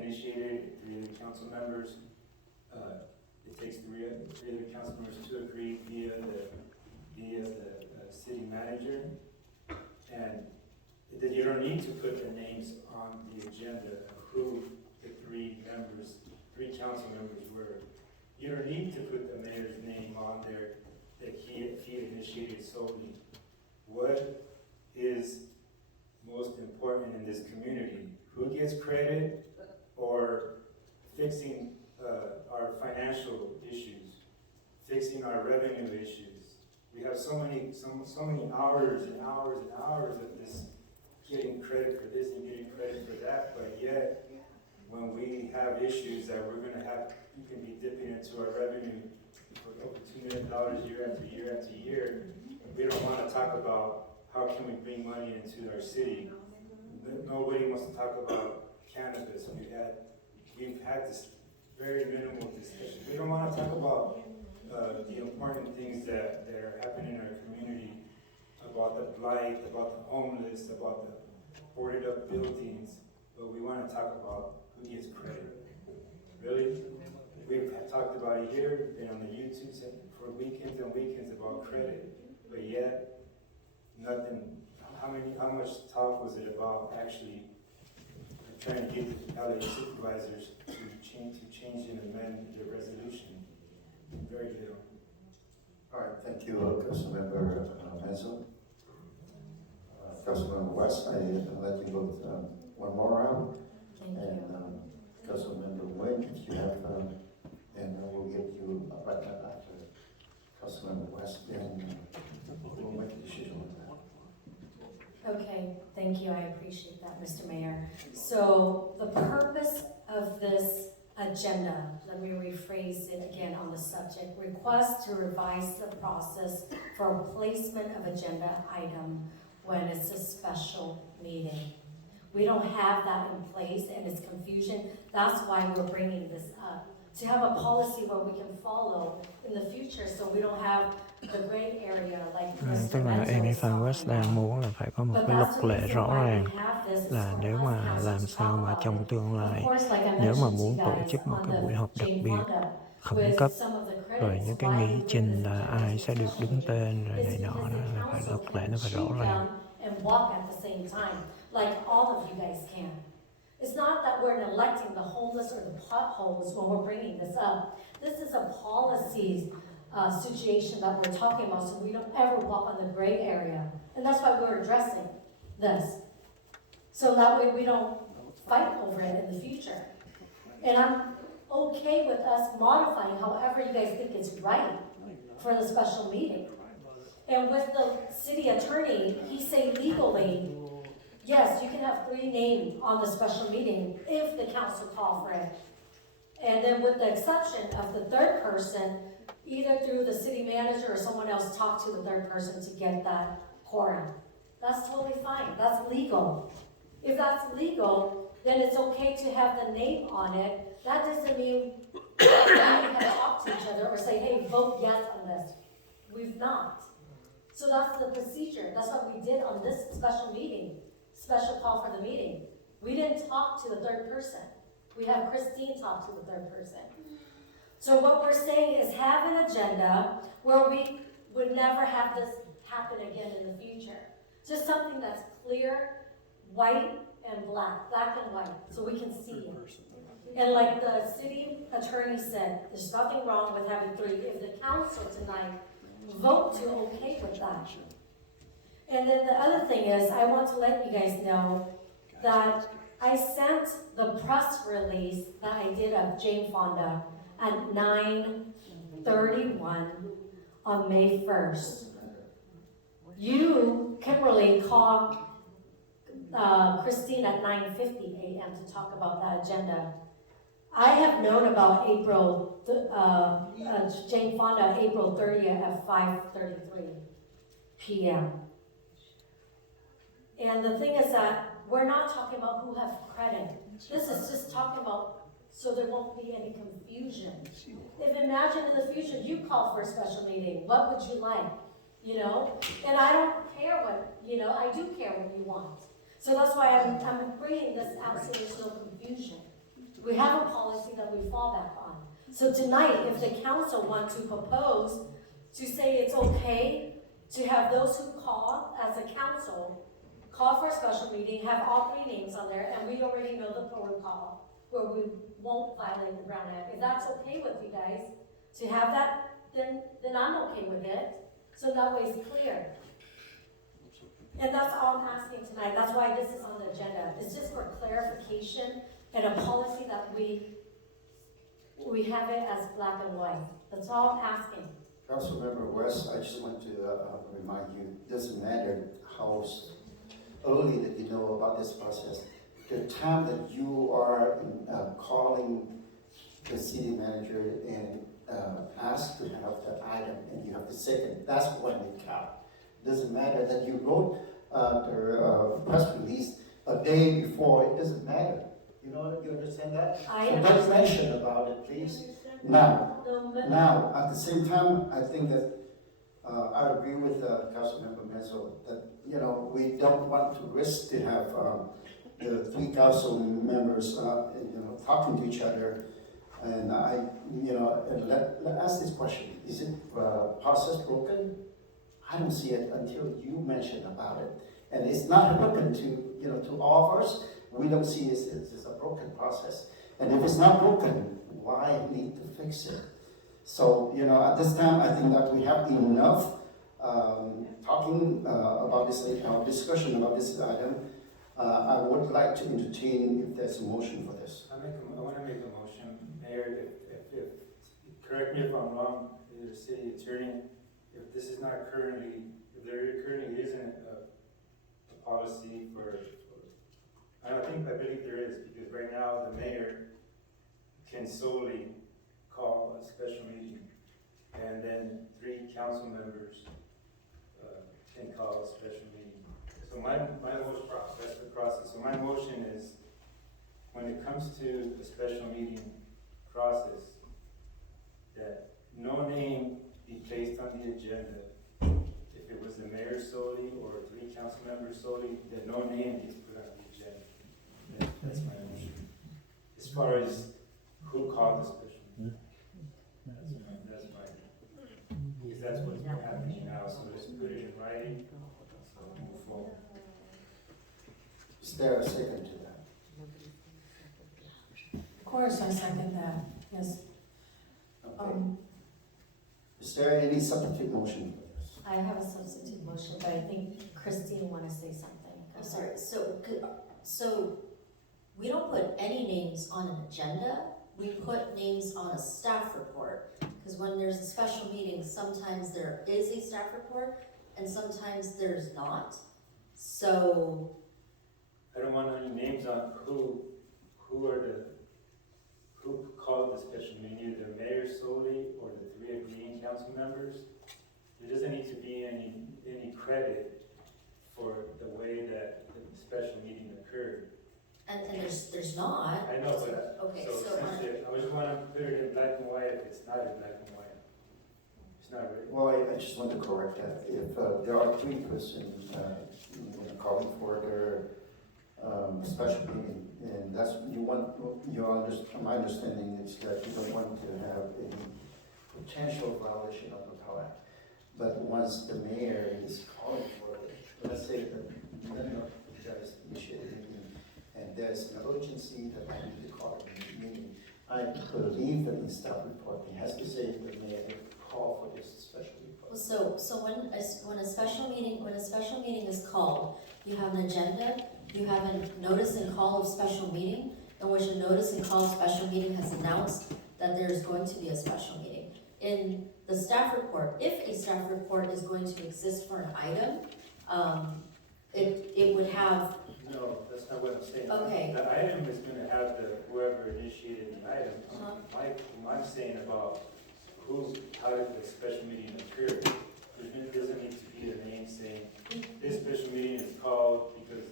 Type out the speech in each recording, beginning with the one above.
initiated, 3 of the council members. It takes 3 of the council members to agree via the city manager. And that you don't need to put the names on the agenda of who the 3 council members were. You don't need to put the mayor's name on there that he initiated solely. What is most important in this community? Who gets credit or fixing our financial issues, fixing our revenue issues? We have so many hours and hours and hours of this, getting credit for this and getting credit for that, but yet when we have issues that we're going to have, you can be dipping into our revenue for over $2 million year after year after year. We don't want to talk about how can we bring money into our city. Nobody wants to talk about cannabis. We've had this very minimal discussion. We don't want to talk about the important things that are happening in our community, about the blight, about the homeless, about the boarded up buildings, but we want to talk about who gets credit. Really? We've talked about it here, been on the YouTube for weekends and weekends about credit, but yet nothing. How much talk was it about actually trying to get the LA supervisors to change and amend the resolution? Very little. All right, thank you, Councilmember Menzel. Councilmember West, I let you go one more round. Thank and Councilmember Nguyen, if you have, and we'll get you right back after Councilmember West, and we'll make a decision on that. Okay, thank you. I appreciate that, Mr. Mayor. So the purpose of this agenda, let me rephrase it again on the subject, request to revise the process for placement of agenda item when it's a special meeting. We don't have that in place and it's confusion. That's why we're bringing this up. To have a policy where we can follow in the future so we don't have the gray area like Tức là Annie West đang muốn là phải có một cái luật lệ rõ ràng là nếu mà làm sao mà trong tương lai, nếu mà muốn tổ chức một cái buổi họp đặc biệt khẩn cấp, rồi những cái nghị trình là ai sẽ được đứng tên rồi này nọ đó, là phải luật lệ nó phải rõ ràng. It's not that we're electing the homeless or the potholes when we're bringing this up. This is a policy situation that we're talking about, so we don't ever walk on the gray area. And that's why we're addressing this. So that way we don't fight over it in the future. And I'm okay with us modifying however you guys think is right for the special meeting. And with the city attorney, he say legally, yes, you can have 3 names on the special meeting if the council call for it. And then with the exception of the 3rd person, either through the city manager or someone else talk to the 3rd person to get that quorum. That's totally fine. That's legal. If that's legal, then it's okay to have the name on it. That doesn't mean we have to talk to each other or say, hey, vote yes on this. We've not. So that's the procedure. That's what we did on this special meeting. Special call for the meeting. We didn't talk to the 3rd person. We have Christine talk to the 3rd person. So what we're saying is have an agenda where we would never have this happen again in the future. Just something that's clear, white and black and white, so we can see it. And like the city attorney said, there's nothing wrong with having 3. If the council tonight vote to okay with that. And then the other thing is, I want to let you guys know that I sent the press release that I did of Jane Fonda at 9:31 on May 1st. You, Kimberly, called Christine at 9:50 a.m. to talk about that agenda. I have known about Jane Fonda April 30th at 5:33 p.m. And the thing is that we're not talking about who has credit. This is just talking about so there won't be any confusion. If imagine in the future you call for a special meeting, what would you like? You know? And I don't care what, I do care what you want. So that's why I'm bringing this out so there's no confusion. We have a policy that we fall back on. So tonight, if the council want to propose to say it's okay to have those who call as a council, call for a special meeting, have all 3 names on there, and we already know the protocol where we won't violate the Brown Act. If that's okay with you guys to have that, then I'm okay with it. So that way it's clear. And that's all I'm asking tonight. That's why this is on the agenda. It's just for clarification and a policy that we have it as black and white. That's all I'm asking. Councilmember West, I just want to remind you, it doesn't matter how early that you know about this process. The time that you are calling the city manager and ask to have the item and you have the second, that's when it counts. Doesn't matter that you wrote the press release a day before, it doesn't matter. You understand that? So don't mention about it, please. Now, at the same time, I think that I agree with Councilmember Menzo that, we don't want to risk to have the 3 council members, talking to each other. And let ask this question: is it process broken? I don't see it until you mention about it, and it's not broken to all of us. We don't see it as a broken process, and if it's not broken, why need to fix it? So at this time, I think that we have enough talking about this, discussion about this item. I would like to entertain if there's a motion for this. I want to make a motion, Mayor, if correct me if I'm wrong, the city attorney, if this is not currently, if there currently isn't a policy for, I believe there is, because right now the mayor can solely call a special meeting, and then 3 council members can call a special meeting. So my motion, that's the process. So my motion is, when it comes to the special meeting process, that no name be placed on the agenda. If it was the mayor solely or 3 council members solely, that no name gets put on the agenda. That's my motion. As far as who called the special meeting, that's my, because that's what's happening now. So let's put it in writing. So move forward. Is there a second to that? Of course, I second that, yes. Okay. Is there any substitute motion for this? I have a substitute motion, but I think Christine want to say something. I'm sorry, so we don't put any names on an agenda, we put names on a staff report. Because when there's a special meeting, sometimes there is a staff report and sometimes there's not. So I don't want any names on who called the special meeting, either the mayor solely or the 3 agreeing council members. There doesn't need to be any credit for the way that the special meeting occurred. and there's not. I know, but Okay, so so I just want to put it in black and white. If it's not in black and white, it's not written. Well, I just want to correct that. If there are 3 persons calling for their special meeting, and that's you want. My understanding is that you don't want to have any potential violation of the POW Act. But once the mayor is calling for it, let's say that none of you guys initiated a meeting, and there's an urgency that I need to call a meeting, I believe that in the staff report, it has to say the mayor call for this special report. So when a special meeting is called, you have an agenda, you have a notice and call of special meeting, in which a notice and call of special meeting has announced that there's going to be a special meeting. In the staff report, if a staff report is going to exist for an item, it would have. No, that's not what I'm saying. Okay. The item is going to have whoever initiated the item. I'm saying about how did the special meeting occur. There doesn't need to be a name saying this special meeting is called because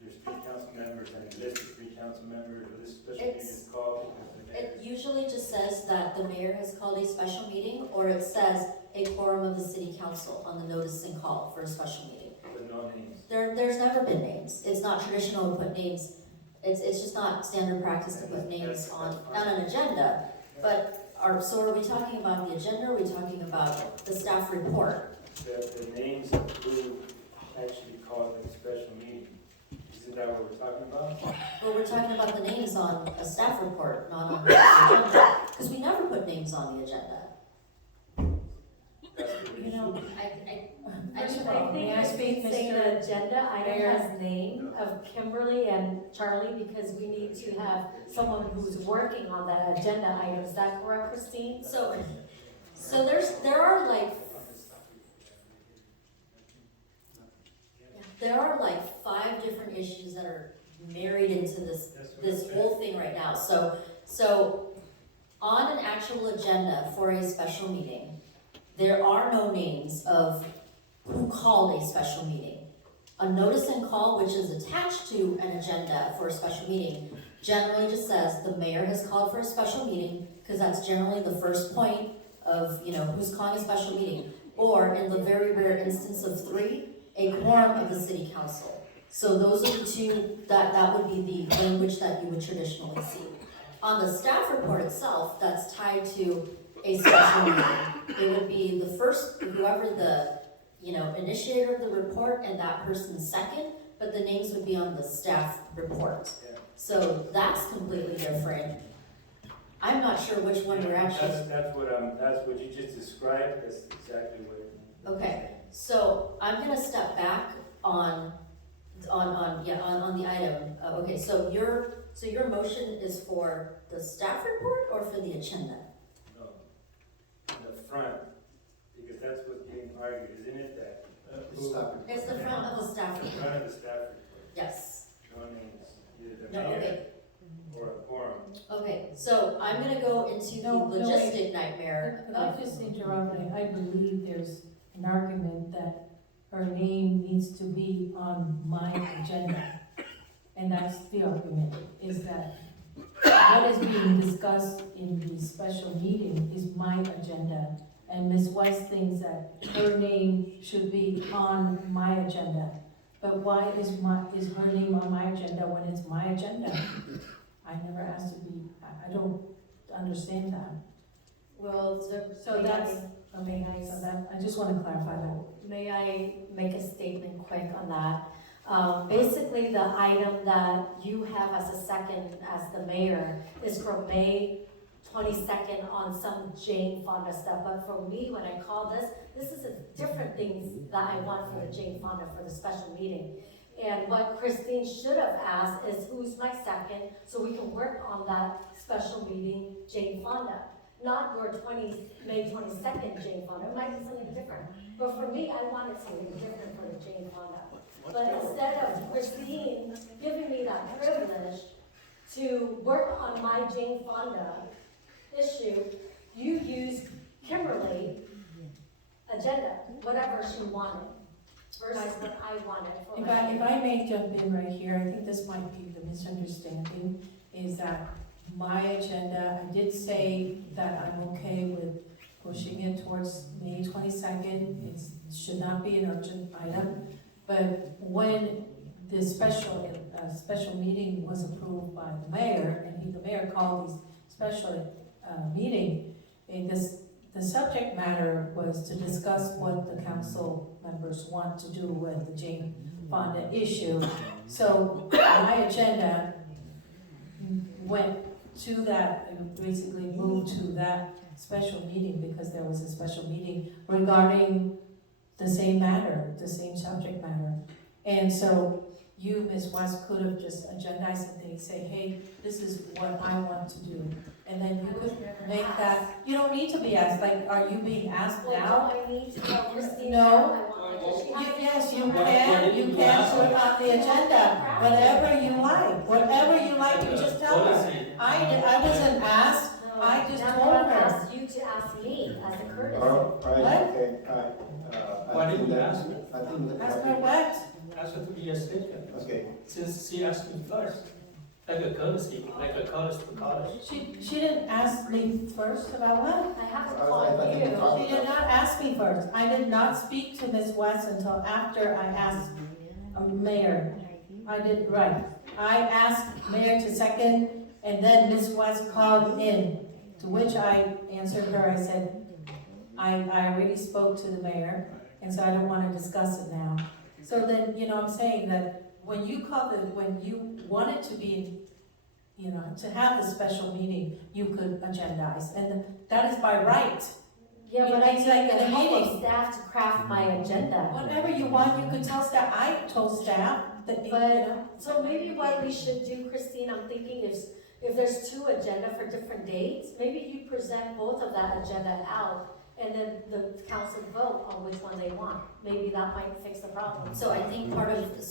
there's 3 council members and it lists 3 council members, or this special meeting is called because the mayor. It usually just says that the mayor has called a special meeting, or it says a quorum of the city council on the notice and call for a special meeting. With no names. There's never been names. It's not traditional to put names It's just not standard practice to put names on an agenda. But so are we talking about the agenda, or are we talking about the staff report? The names of who actually called the special meeting. Isn't that what we're talking about? Well, we're talking about the names on a staff report, not on the agenda, because we never put names on the agenda. That's what we You know, I just, May I speak, saying the agenda item has name of Kimberly and Charlie, because we need to have someone who's working on that agenda item, is that correct, Christine? so there are like 5 different issues that are married into this whole thing right now. So on an actual agenda for a special meeting, there are no names of who called a special meeting. A notice and call, which is attached to an agenda for a special meeting, generally just says the mayor has called for a special meeting, because that's generally the first point of, who's calling a special meeting. Or in the very rare instance of 3, a quorum of the city council. So those are the 2, that would be the language that you would traditionally see. On the staff report itself, that's tied to a special meeting. It would be the first, whoever the, initiator of the report and that person's second, but the names would be on the staff report. Yeah. So that's completely different. I'm not sure which one we're actually. That's what you just described, that's exactly what. Okay, so I'm gonna step back on the item. Okay, so your motion is for the staff report or for the agenda? No, in the front, because that's what's being argued, isn't it, that? It's the front of the staff The report. front of the staff report, Yes. no names, either the No, mayor okay. or a quorum. Okay, so I'm gonna go into the No, wait. logistic nightmare. Could I just interrupt? I believe there's an argument that her name needs to be on my agenda. And that's the argument, is that what is being discussed in the special meeting is my agenda. And Ms. Weiss thinks that her name should be on my agenda. But why is her name on my agenda when it's my agenda? I never asked to be, I don't understand that. Well, So that's, okay, so that, I just want to clarify that. May I make a statement quick on that? Basically, the item that you have as a second, as the mayor, is for May 22nd on some Jane Fonda stuff. But for me, when I call this is a different things that I want for the Jane Fonda for the special meeting. And what Christine should have asked is who's my second, so we can work on that special meeting, Jane Fonda. Not your May 22nd Jane Fonda, it might be something different. But for me, I wanted something different for the Jane Fonda. But instead of Christine giving me that privilege to work on my Jane Fonda issue, you used Kimberly agenda, whatever she wanted, versus what I wanted for If my. I may jump in right here, I think this might be the misunderstanding, is that my agenda, I did say that I'm okay with pushing it towards May 22nd. It should not be an urgent item, but when the special meeting was approved by the mayor, and the mayor called this special meeting, the subject matter was to discuss what the council members want to do with the Jane Fonda issue. So my agenda went to that, and basically moved to that special meeting because there was a special meeting regarding the same matter, the same subject matter. And so you, Ms. West, could have just agendized and they say, hey, this is what I want to do. And then you could make that, you don't need to be asked, like, are you being asked Well, now? do I need to tell Christine No. now I want, does she have to- Yes, you can put it on the agenda, whatever you like, you just tell her. I wasn't asked, No, I just that's told what I her. asked you to ask me as a courtesy. All right, What? okay, all right. Why didn't you ask me? I think that. Ask her what? Ask her to be a statement. Okay, Since she asked me first, like a courtesy to college. She didn't ask me first about what? I have to I call think you. we talked She did not ask me first. I did not speak to Ms. West until after I asked Mayor. I did, right. I asked Mayor to second, and then Ms. West called in, to which I answered her, I said, I already spoke to the mayor, and so I don't wanna discuss it now. So then, I'm saying that when you wanted to be, to have the special meeting, you could agendize, and that is by right. Yeah, but I It's need like the in a help of meeting. staff to craft my agenda. Whatever you want, you could tell staff, I told staff that, So maybe what we should do, Christine, I'm thinking is, if there's two agenda for different dates, maybe you present both of that agenda out, and then the council vote on which one they want. Maybe that might fix the problem. So I think part of the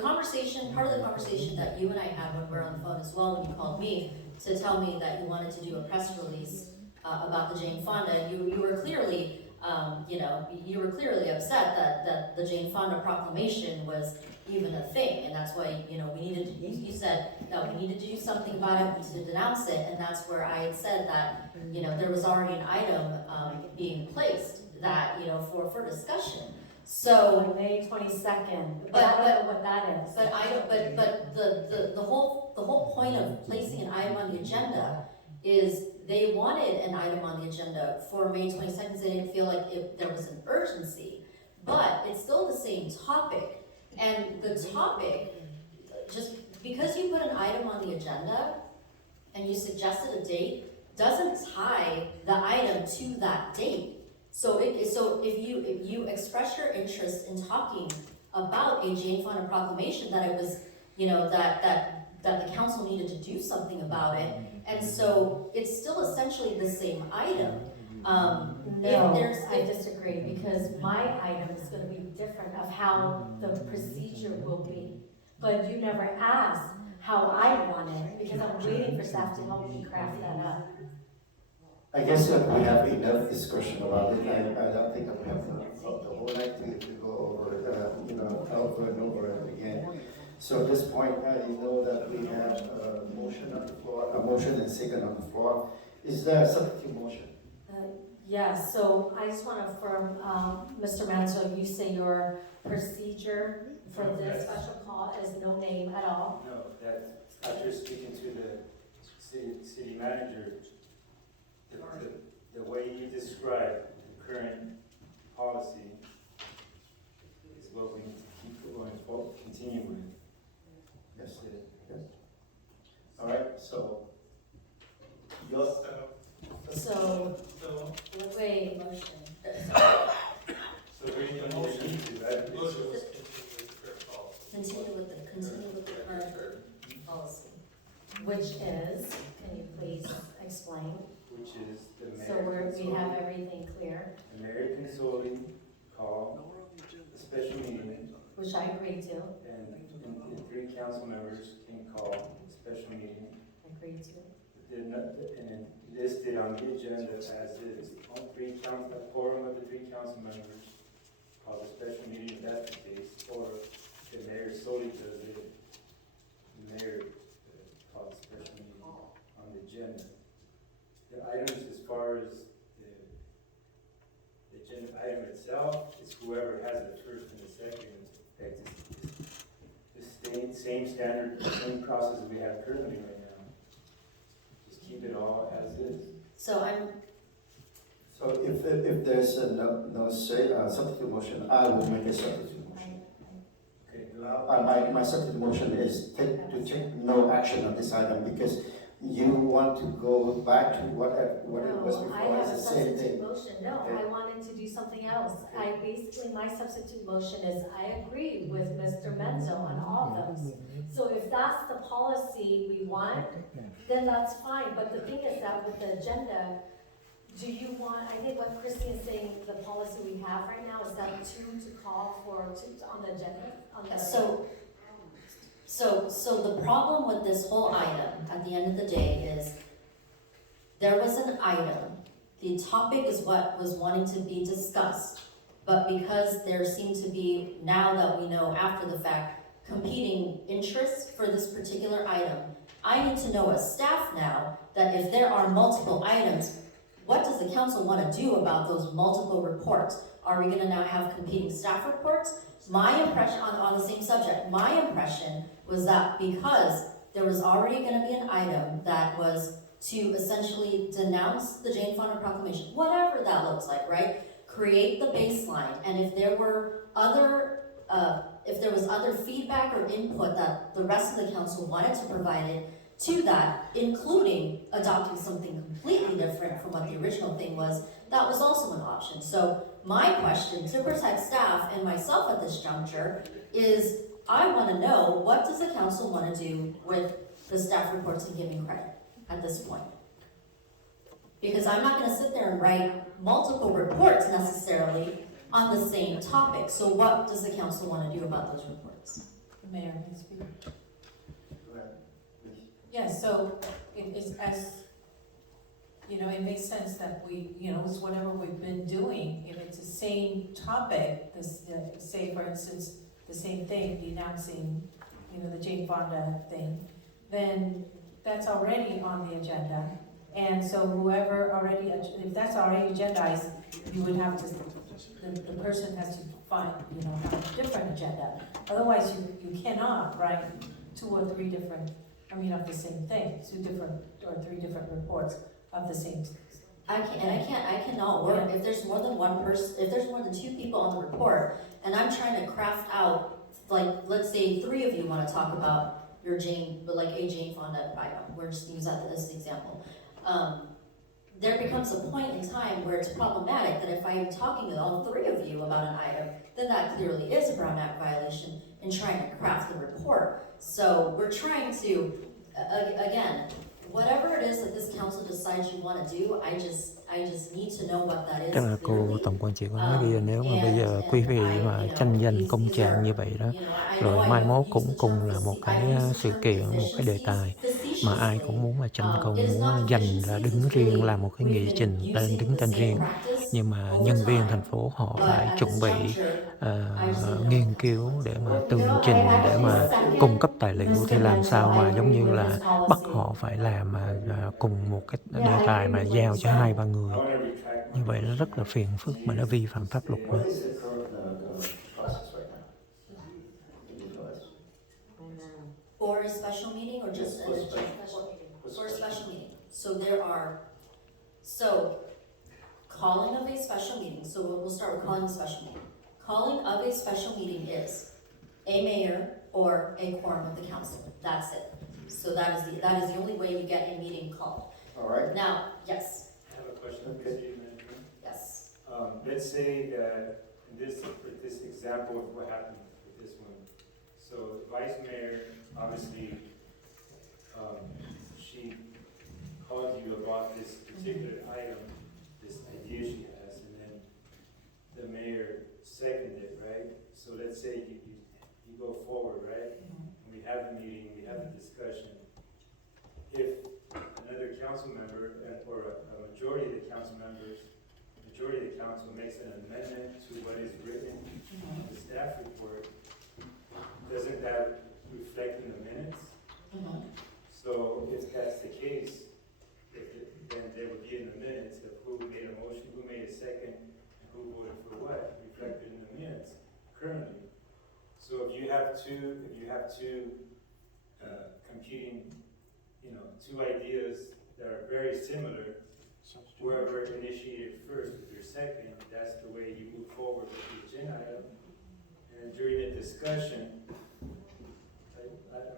conversation, part of the conversation that you and I had when we were on the phone as well, when you called me to tell me that you wanted to do a press release about the Jane Fonda, you were clearly, you were clearly upset that the Jane Fonda proclamation was even a thing, and that's why, you said, no, we needed to do something about it, we needed to denounce it, and that's where I had said that, there was already an item, being placed that, for discussion. So, So May 22nd, but But- I don't know what that is. but the whole point of placing an item on the agenda is they wanted an item on the agenda for May 22nd, they didn't feel like there was an urgency, but it's still the same topic. And the topic, just because you put an item on the agenda and you suggested a date, doesn't tie the item to that date. So if you express your interest in talking about a Jane Fonda proclamation, that it was, that the council needed to do something about it, and so it's still essentially the same item. No, there's- I disagree, because my item is gonna be different of how the procedure will be. But you never asked how I want it, because I'm waiting for staff to help me craft that up. I guess that we have enough discussion about it. I don't think that we have the whole night to go over it, over and over it again. So at this point, you know that we have a motion on the floor, a motion and second on the floor. Is there a substitute motion? Yeah, so I just wanna affirm, Mr. Mansell, you say your procedure for this special call is no name at all? No, that's, after speaking to the city manager, the way you describe the current policy is what we need to keep going forward, continue with. Yes. Yes. All right, so your, So, wait, Motion. So we need a motion to, right? Continue with the current policy. which is, can you please explain? Which is the So we have everything clear, The mayor can solely call a special meeting, which I agree to, and 3 council members can call a special meeting. agree to. And then listed on the agenda as is, all 3 council, a quorum of the 3 council members call a special meeting if that's the case, or the mayor solely does it, the mayor calls a special meeting on the agenda. The items as far as the agenda item itself is whoever has the first and the second. It's the same standard, same process that we have currently right now. Just keep it all as is. So so if there's a no substitute motion, I will make a substitute motion. Okay, My substitute motion is to take no action on this item because you want to go back to what it was No, I before, have it's a the same substitute thing. motion, no, I wanted to do something else. My substitute motion is, I agree with Mr. Menzo on all those. So if that's the policy we want, then that's fine, but the thing is that with the agenda, do you want, I think what Christine is saying, the policy we have right now is that 2 to call for, on the agenda, on the. So the problem with this whole item, at the end of the day, is there was an item, the topic is what was wanting to be discussed, but because there seemed to be, now that we know after the fact, competing interests for this particular item, I need to know as staff now that if there are multiple items, what does the council want to do about those multiple reports? Are we gonna now have competing staff reports? My impression, on the same subject, my impression was that because there was already gonna be an item that was to essentially denounce the Jane Fonda proclamation, whatever that looks like, right? Create the baseline, and if there were if there was other feedback or input that the rest of the council wanted to provide it to that, including adopting something completely different from what the original thing was, that was also an option. So my question to protect staff and myself at this juncture is, I wanna know, what does the council wanna do with the staff reports and giving credit at this point? Because I'm not gonna sit there and write multiple reports necessarily on the same topic. So what does the council wanna do about those reports? Mayor, may I speak? Go ahead, please. Yes, so it is as, it makes sense that we, it's whatever we've been doing. If it's the same topic, say for instance, the same thing, denouncing, the Jane Fonda thing, then that's already on the agenda. And so whoever already, if that's already agendized, you would have to, the person has to find, have a different agenda. Otherwise, you cannot write 2 or 3 different, of the same thing, 2 different or 3 different reports of the same. I cannot work, if there's more than one person, if there's more than 2 people on the report, and I'm trying to craft out, like, let's say 3 of you wanna talk about your Jane Fonda item, we're just use that as an example. There becomes a point in time where it's problematic that if I'm talking to all 3 of you about an item, then that clearly is a Brown Act violation in trying to craft the report. So we're trying to, again, whatever it is that this council decides you want to do, I just need to know what that is. Chắc là cô tổng quản trị có nói bây giờ nếu mà bây giờ quý vị mà tranh giành công trạng như vậy đó, rồi mai mốt cũng cùng là một cái sự kiện, một cái đề tài mà ai cũng muốn là tranh công, muốn giành ra đứng riêng làm một cái nghị trình lên đứng tên riêng, nhưng mà nhân viên thành phố họ phải chuẩn bị nghiên cứu để mà tường trình, để mà cung cấp tài liệu, thì làm sao mà giống như là bắt họ phải làm cùng một cái đề tài mà giao cho 2-3 người, như vậy nó rất là phiền phức mà nó vi phạm pháp luật nữa. What is the current process right now? Can you tell us? For a special meeting or just For a for a special meeting? So calling of a special meeting, so we'll start with calling a special meeting. Calling of a special meeting is a mayor or a quorum of the council, that's it. So that is the only way you get a meeting called. All right. Now, yes, I have a question, Okay. City Manager. yes. Let's say that in this example of what happened with this one, so the vice mayor, obviously, she called you about this particular item, this idea she has, and then the mayor seconded, right? So let's say you go forward, right? We have a meeting, we have a discussion. If another council member or a majority of the council makes an amendment to what is written in the staff report, doesn't that reflect in the minutes? So if that's the case, then there would be in the minutes of who made a motion, who made a second, and who voted for what, reflected in the minutes currently. So if you have two competing, 2 ideas that are very similar, whoever initiated first with your second, that's the way you move forward with the agenda item. And during the discussion,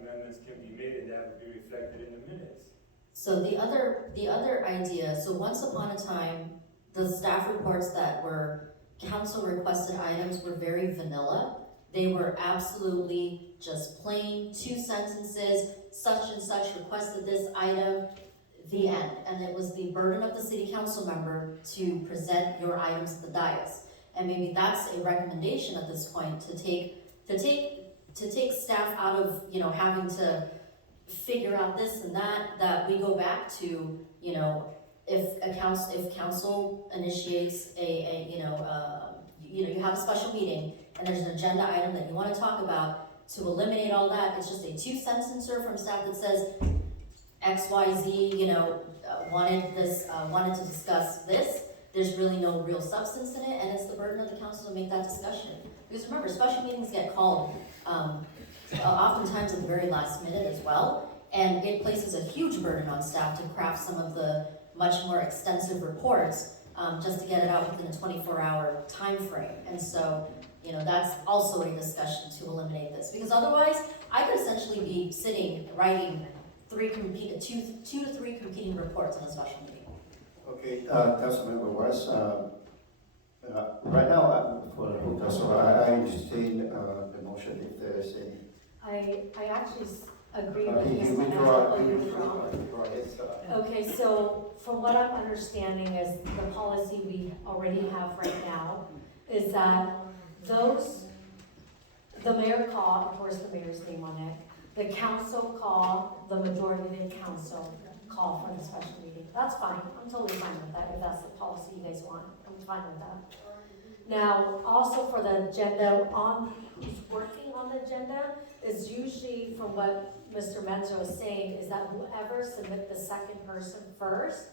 amendments can be made and that would be reflected in the minutes. So the other idea, so once upon a time, the staff reports that were council requested items were very vanilla. They were absolutely just plain 2 sentences, such and such requested this item, the end. And it was the burden of the city council member to present your items to the dais. And maybe that's a recommendation at this point to take staff out of, having to figure out this and that we go back to, if council initiates you have a special meeting and there's an agenda item that you want to talk about, to eliminate all that, it's just a 2-sentencer from staff that says XYZ, wanted to discuss this. There's really no real substance in it, and it's the burden of the council to make that discussion. Because remember, special meetings get called, oftentimes at the very last minute as well, and it places a huge burden on staff to craft some of the much more extensive reports, just to get it out within a 24-hour time frame. And so, you know, that's also a discussion to eliminate this, because otherwise, I could essentially be sitting, writing two to three competing reports on a special meeting. Okay, Councilmember West, right now, for the whole council, I understand the motion if there is any. I actually agree with You Mr. withdraw, Menzo. you Oh, you withdraw. withdraw it. Okay, so from what I'm understanding is the policy we already have right now is that the mayor call, of course, the mayor's name on it, the council call, the majority of the council call for the special meeting. That's fine, I'm totally fine with that, if that's the policy you guys want, I'm fine with that. Now, also for the agenda, who's working on the agenda is usually, from what Mr. Menzo is saying, is that whoever submit the second person first,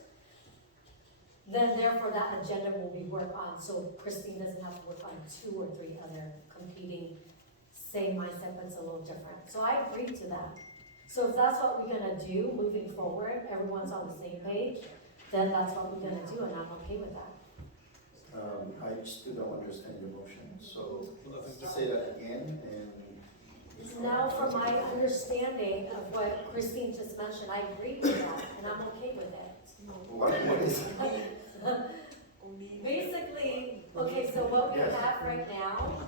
then therefore that agenda will be worked on, so Christine doesn't have to work on 2 or 3 other competing, same mindset, but it's a little different. So I agree to that. So if that's what we're gonna do moving forward, everyone's on the same page, then that's what we're gonna do, and I'm okay with that. I still don't understand your motion, so say that again, and Now, from my understanding of what Christine just mentioned, I agree with that, and I'm okay with it. what is it? Basically, okay, so what we Yes. have right now,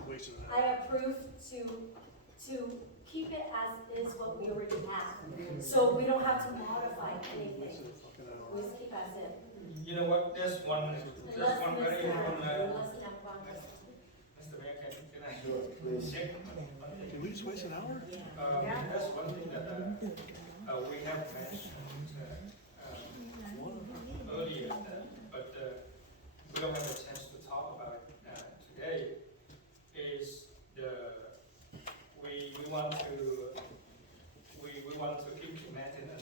I approve to keep it as is what we already have. So we don't have to modify anything. We just keep as is. You know what, there's one very important, Unless you have one. Mr. Mayor, can I Sure, please. check? Did we just waste an hour? That's one thing that, we have mentioned, earlier, but, we don't have a chance to talk about it, today, is we want to implement an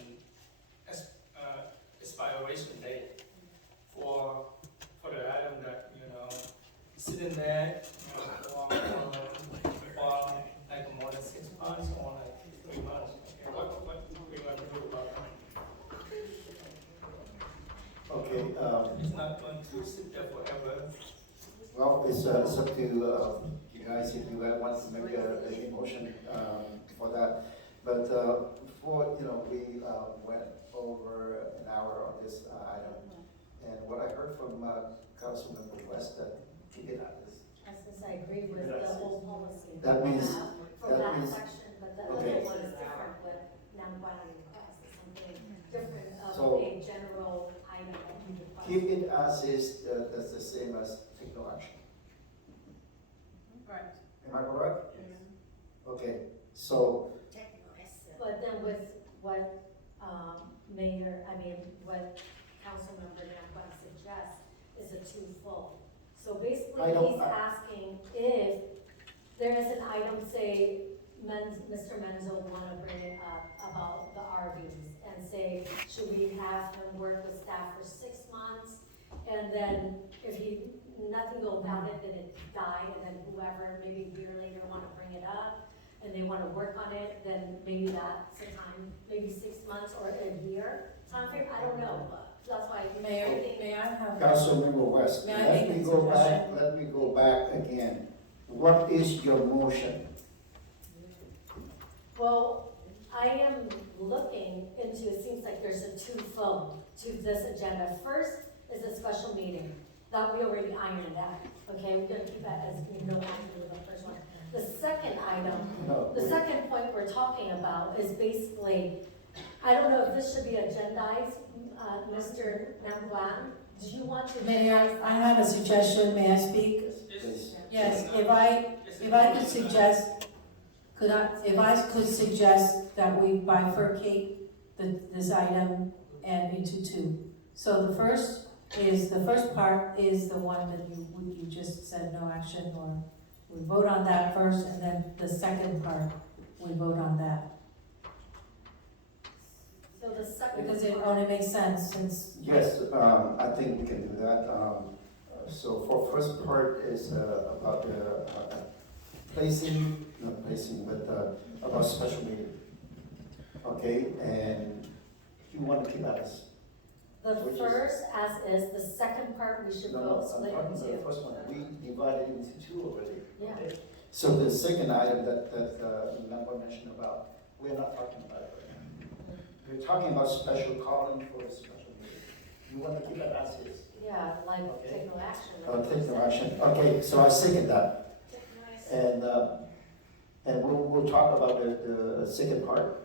expiration date for the item that, you know, sitting there, for like more than 6 months or like 3 months. Okay, what we want to do about that? Okay, It's not going to sit there forever. well, it's up to you guys if you guys want to make a motion for that. But before, you know, we went over an hour on this item, and what I heard from Councilmember West, that keep it at this. Since I agree with the whole policy. That means- From that that means- section, but the okay. other one is different with Namquan request, is something different of So- a general item that you request. Keep it as is, that's the same as take no action. Right. Am I correct? Okay, so, But then with what, what Councilmember Namquan suggests is a twofold. So basically, I don't- he's asking if there is an item, say, Mr. Menzo wanna bring it up about the RVs and say, should we have him work with staff for 6 months? And then if nothing go about it, then it die, and then whoever, maybe a year later, wanna bring it up, and they wanna work on it, then maybe that's the time, maybe 6 months or a year timeframe, I don't know. So that's why I Mayor, think. may I have? Councilmember West, May I let make me a go back, suggestion? let me go back again. What is your motion? Well, I am looking into, it seems like there's a twofold to this agenda. First is a special meeting, that we already ironed it out, okay? We're gonna keep that as, you know, after the first one. The second item, No. the second point we're talking about is basically, I don't know if this should be agendized, Mr. Namguan, do you want to? Mayor, I have a suggestion, may I speak? Please. Yes, if I could suggest, if I could suggest that we bifurcate this item and into 2. So the first part is the one that you just said no action, or we vote on that first, and then the second part, we vote on that. So the second. Because it part- only makes sense since, Yes, I think we can do that. So for first part is about the not placing, but about special meeting. Okay, and you want to keep as? The Which is- first as is, the second part we should No, vote I'm split talking into about the two. first one, we divided into two already. Yeah. Okay? So the second item that Member mentioned about, we're not talking about it right now. We're talking about special calling for a special meeting. You want to keep it as is? Yeah, like Okay. take no action. Take no action. Okay, so I second that. And we'll talk about the second part.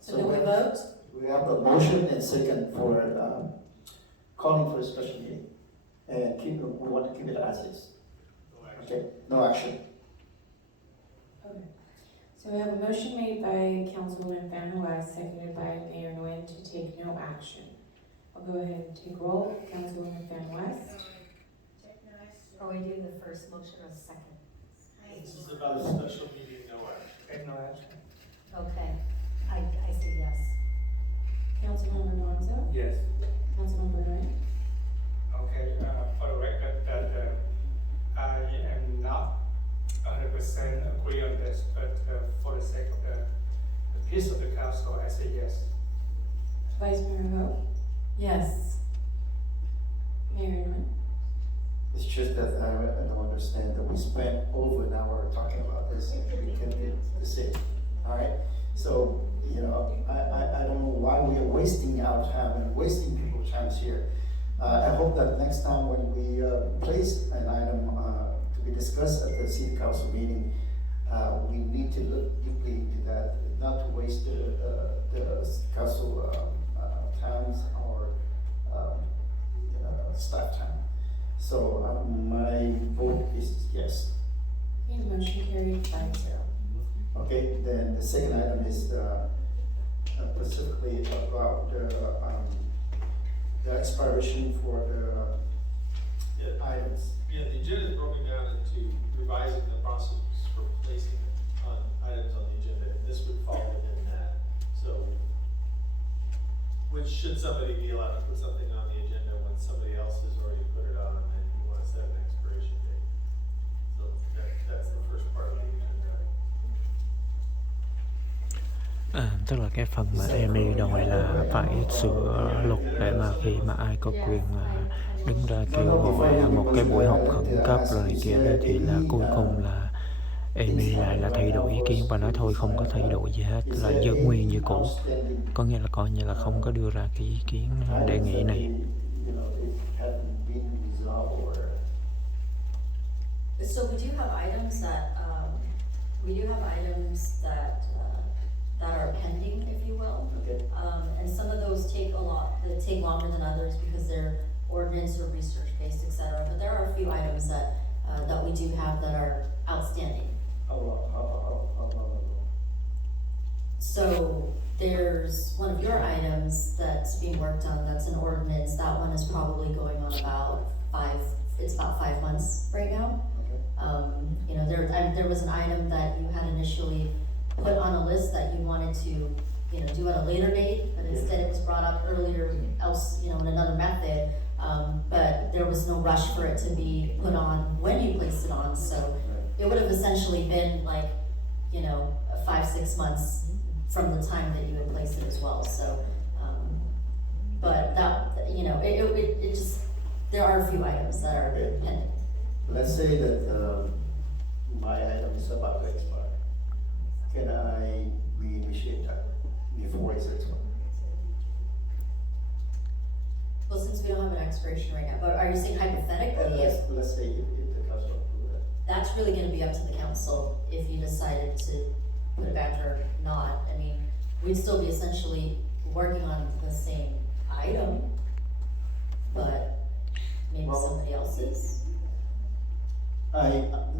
So do we vote? We have a motion and second for calling for a special meeting. And we want to keep it as is. Okay, no action. Okay. So we have a motion made by Councilwoman Van West, seconded by Mayor Nguyen to take no action. I'll go ahead and take roll. Councilwoman Van West. Or we do the first motion or the second? This is about a special meeting, no action. Take no action. Okay, I say yes. Councilmember Lonzo. Yes. Councilmember Nguyen. Okay, for the record, that I am not 100% agree on this, but for the sake of the peace of the council, I say yes. Vice Mayor Ho. Yes. Mayor Nguyen. It's just that I don't understand that we spent over an hour talking about this and we kept it the same. All right? So, you know, I don't know why we are wasting our time and wasting people's times here. I hope that next time when we place an item to be discussed at the city council meeting, we need to look deeply into that, not to waste the council times or staff time. So my vote is yes. Okay, motion carried 5-0. Okay, then the second item is specifically about the expiration for the items. Yeah, the agenda is broken down into revising the process for placing on items on the agenda, and this would fall within that. So, should somebody be allowed to put something on the agenda when somebody else has already put it on, and then you want to set an expiration date? So that's the first part of the agenda. Tức là cái phần mà Amy đòi là phải sửa luật để mà khi mà ai có quyền đứng ra kêu gọi một cái buổi họp khẩn cấp rồi này kia đó, thì là cuối cùng là Amy lại là thay đổi ý kiến và nói thôi không có thay đổi gì hết, là giữ nguyên như cũ, có nghĩa là coi như là không có đưa ra cái ý kiến đề nghị này. So we do have items that, that are pending, if you will. Okay. And some of those take that take longer than others because they're ordinance or research based, et cetera. But there are a few items that we do have that are outstanding. How long ago? So there's one of your items that's being worked on, that's an ordinance. That one is probably going on about 5 months right now. Okay. There was an item that you had initially put on a list that you wanted to, do at a later date, but instead it was brought up earlier in another method. But there was no rush for it to be put on when you placed it on, so it would have essentially been like, 5-6 months from the time that you had placed it as well, so, but that, it just, there are a few items that are Okay. pending. Let's say that my item is about to expire. Can I reinitiate that before it's expired? Well, since we don't have an expiration right now, but are you saying hypothetically, if Let's say if the council approves that. that's really gonna be up to the council if you decided to put it back or not. I mean, we'd still be essentially working on the same item, but maybe Well- somebody else's.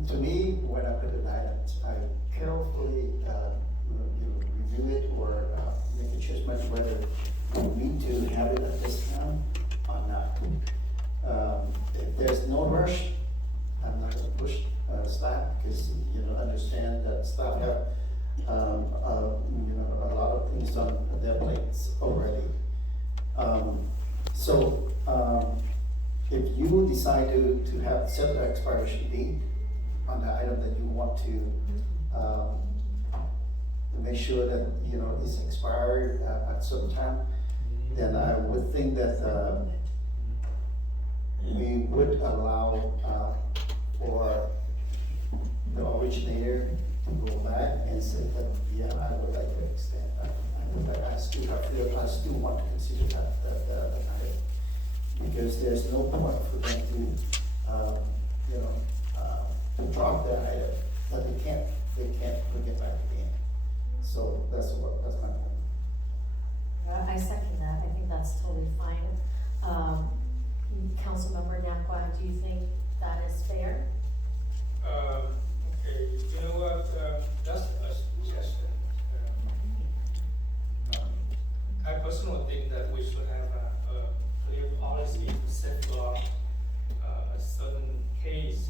To me, when I put an item, I carefully review it or make a judgment whether we need to have it at this time or not. If there's no rush, I'm not gonna push staff because, understand that staff have, a lot of things on their plates already. If you decide to have set the expiration date, on the item that you want to make sure that, you know, it's expired at some time, then I would think that we would allow for the originator to go back and say that, yeah, I would like to extend. I still want to consider that item. Because there's no point for them to, you know, to drop that item, but they can't bring it back again. So that's my point. I second that, I think that's totally fine. Councilmember Nakwa, do you think that is fair? Okay, you know what, that's a suggestion. I personally think that we should have a clear policy to safeguard a certain case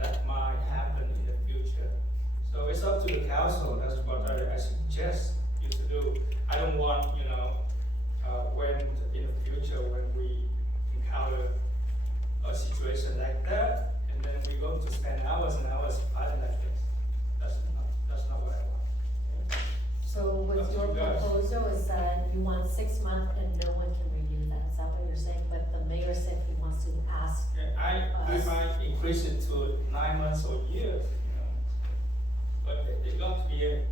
that might happen in the future. So it's up to the council, that's what I suggest you to do. I don't want, you know, when in the future, when we encounter a situation like that, and then we're going to spend hours and hours fighting that case. That's not what I want. So with your proposal is that you want 6 months and no one can review that, is that what you're saying? But the mayor said he wants to ask. Yeah, we might increase it to 9 months or years, you know. But it's got to be an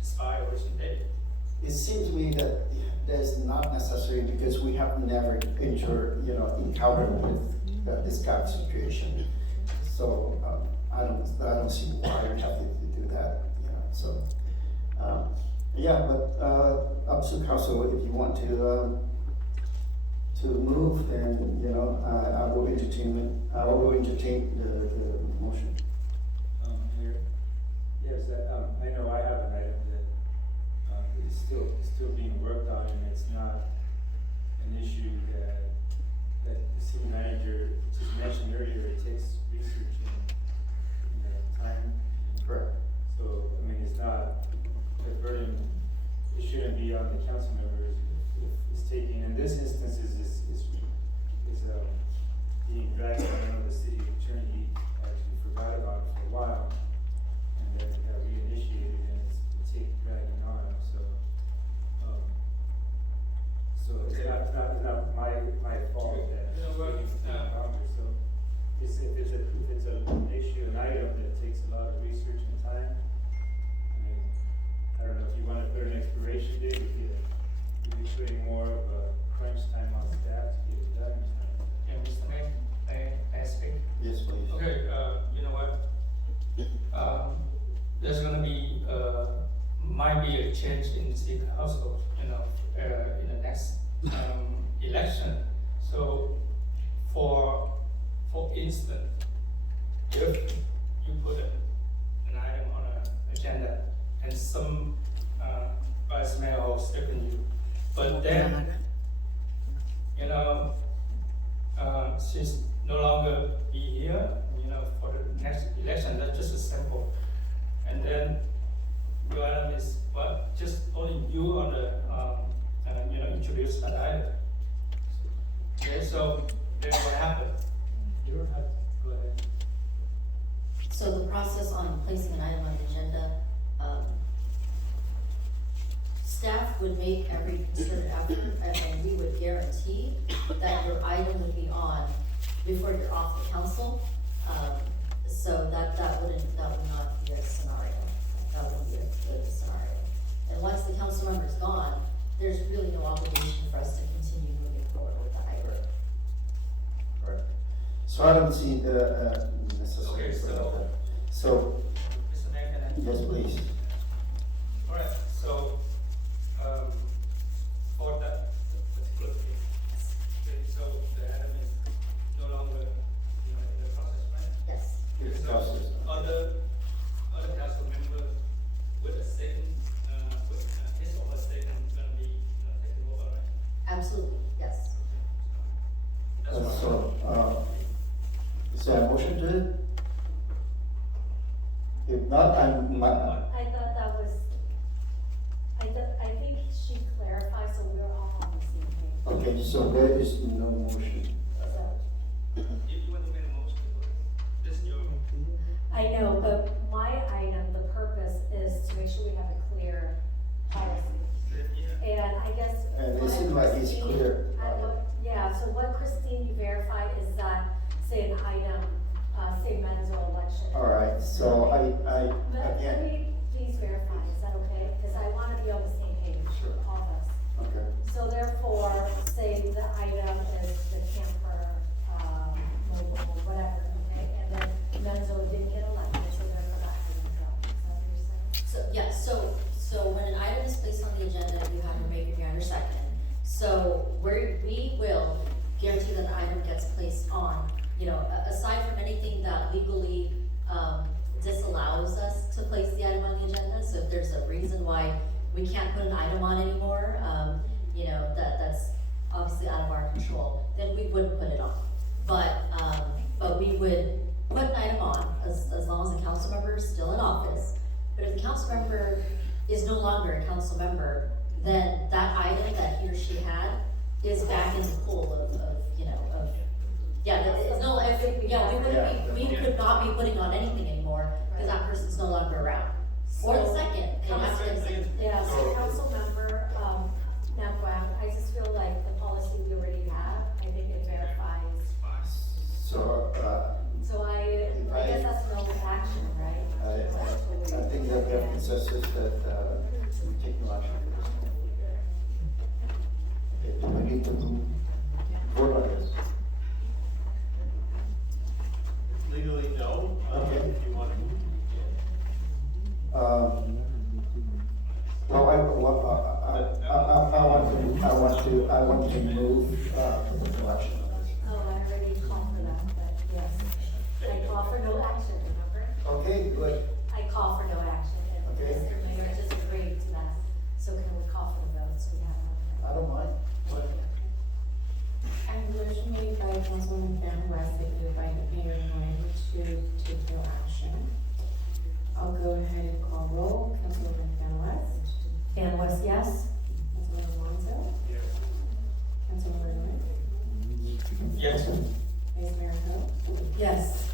expiration date. It seems to me that that's not necessary because we have never encountered with this kind of situation. So I don't see why we have to do that, you know, so. Yeah, but up to council, if you want to move, then, you know, I will entertain the motion. Here, yes, I know I have an item that is still being worked on, and it's not an issue that the city manager just mentioned earlier. It takes research and time. Correct. So, I mean, it's not a burden, it shouldn't be on the council members if it's taking, in this instance, is being dragged. I know the city attorney actually forgot about it for a while, and then it got reinitiated, and it's dragging on, so it's not my fault that You know what, it's taking longer. So if it's an issue, an item that takes a lot of research and time, I mean, I don't know if you want to put an expiration date, if you'd be putting more of a crunch time on staff to get it done or something. And Mr. Mayor, I speak. Yes, please. Okay, you know what? There's gonna be, might be a change in the city council, you know, in the next, election. So, for instance, if you put an item on an agenda and some, vice mayor will step in you, but then, you know, she's no longer be here, you know, for the next election, that's just a sample. And then your item is, what, just only you on the, you know, introduce that item. Okay, so then what happened? You don't have to, go ahead. So the process on placing an item on the agenda, staff would make every concerted effort, and we would guarantee that your item would be on before you're off the council. So that would not be a scenario. That wouldn't be a good scenario. And once the council member's gone, there's really no obligation for us to continue moving forward with the item. Right. So I don't see the necessary Okay, for so- that. So, Mr. Mayor, can I? yes, please. All right, so, for that particular case, okay, so the item is no longer, you know, in the process, right? Yes. It's So process. other council members with a second, with his or her second gonna be, taken over, right? Absolutely, yes. That's what. Is there a motion to it? If not, I thought that was, I think she clarified, so we're all on the same page. okay, so there is no motion. So, If you want to make a motion, this is your I know, but my item, the purpose is to make sure we have a clear policy. And I guess. And it what seems like it's Christine- clear. Yeah, so what Christine, you verified is that, say an item, say Menzo election. All right, so I, But let again, me please verify, is that okay? Because I want to be on the same page, Sure. all of us. okay, So therefore, say the item is the camper, mobile, whatever, okay? And then Menzo didn't get elected, so therefore that item fell. Is that what you're saying? So, yeah, so when an item is placed on the agenda, you have your maker, your second. So we will guarantee that the item gets placed on, aside from anything that legally, disallows us to place the item on the agenda. So if there's a reason why we can't put an item on anymore, that's obviously out of our control, then we wouldn't put it on. But we would put an item on as long as the council member is still in office. But if the council member is no longer a council member, then that item that he or she had is back in the pool we could not be putting on anything anymore, because that person's no longer around. Or the second, it has to be the second. Yeah, so council member, Nam, I just feel like the policy we already have, I think it verifies. so, So I guess that's no action, right? I think that we have consensus that, we take no action for this. Okay, do we need to vote on this? Legally, no, Okay. if you want to. Well, I want to move, for no action on this. Oh, I already called for that, but yes. I call for no action, remember? Okay, good. I call for no action, and Okay. Mr. Mayor just agreed to that. So can we call for the vote, so we have one? I don't mind. I have a motion made by Councilwoman Fan West, seconded by Mayor Nguyen to take no action. I'll go ahead and call roll. Councilwoman Fan West. Fan West, yes? Councilwoman Alonso. Councilwoman Nguyen. Yes. Vice Mayor Ho. Yes.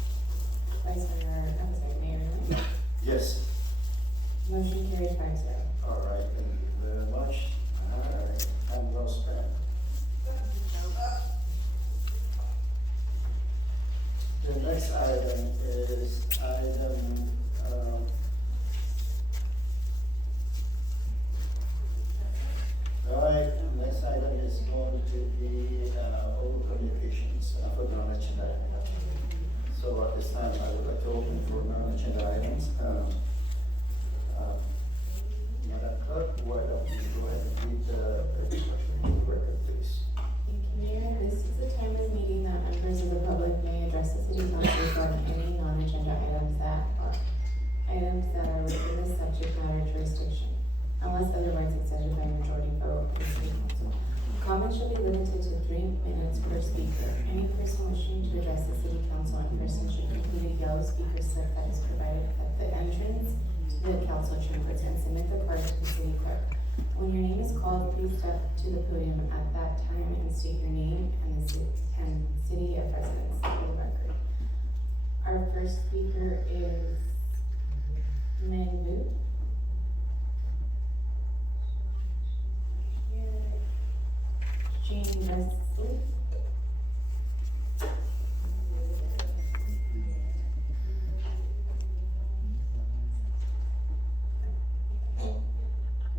Mayor Nguyen. Yes. Motion carried 5-0. All right, thank you very much. All right, time well spent. The next item is item, all right, next item is going to be, open communications for non-agenda items. So at this time, I would like to open for non-agenda items. Madam Clerk, why don't you go ahead and read the record, please? Thank you, Mayor. This is the time of meeting that members of the public may address the city council regarding any non-agenda items that are within the subject matter jurisdiction, unless otherwise accepted by a majority vote of the city council. Comments shall be limited to 3 minutes per speaker. Any person wishing to address the city council in person should complete a yellow speaker slip that is provided at the entrance to the council chambers and submit the card to the city clerk. When your name is called, please step to the podium at that time and state your name and the city of residence for the record. Our first speaker is Min Wu. Jean Wesley.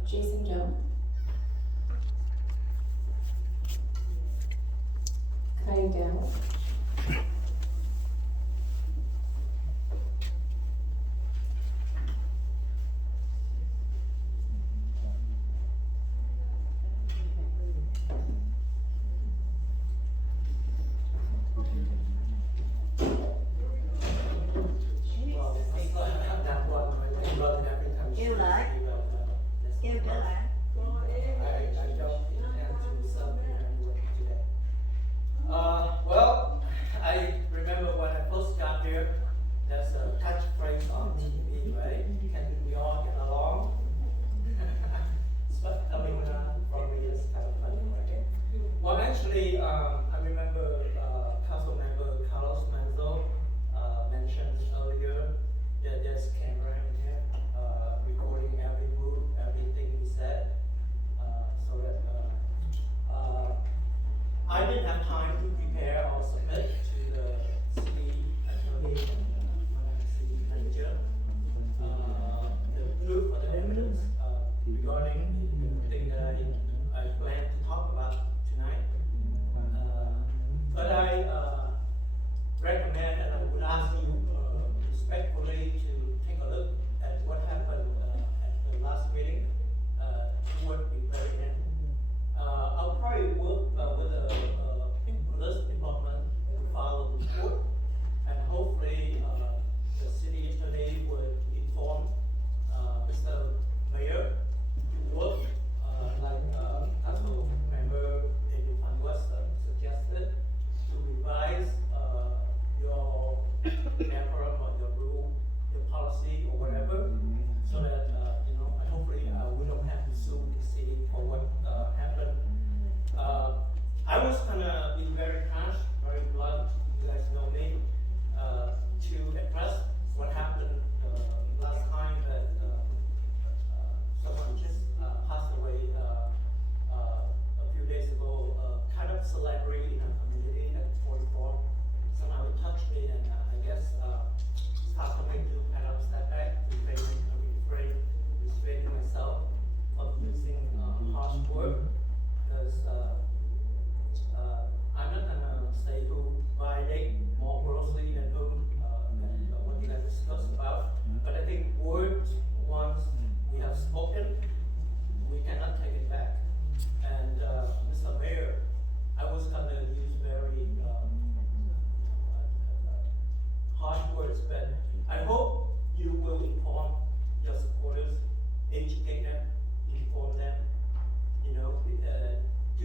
Jason Jones. Kai Dell. Yêu lại. Yêu trở lại. Well, I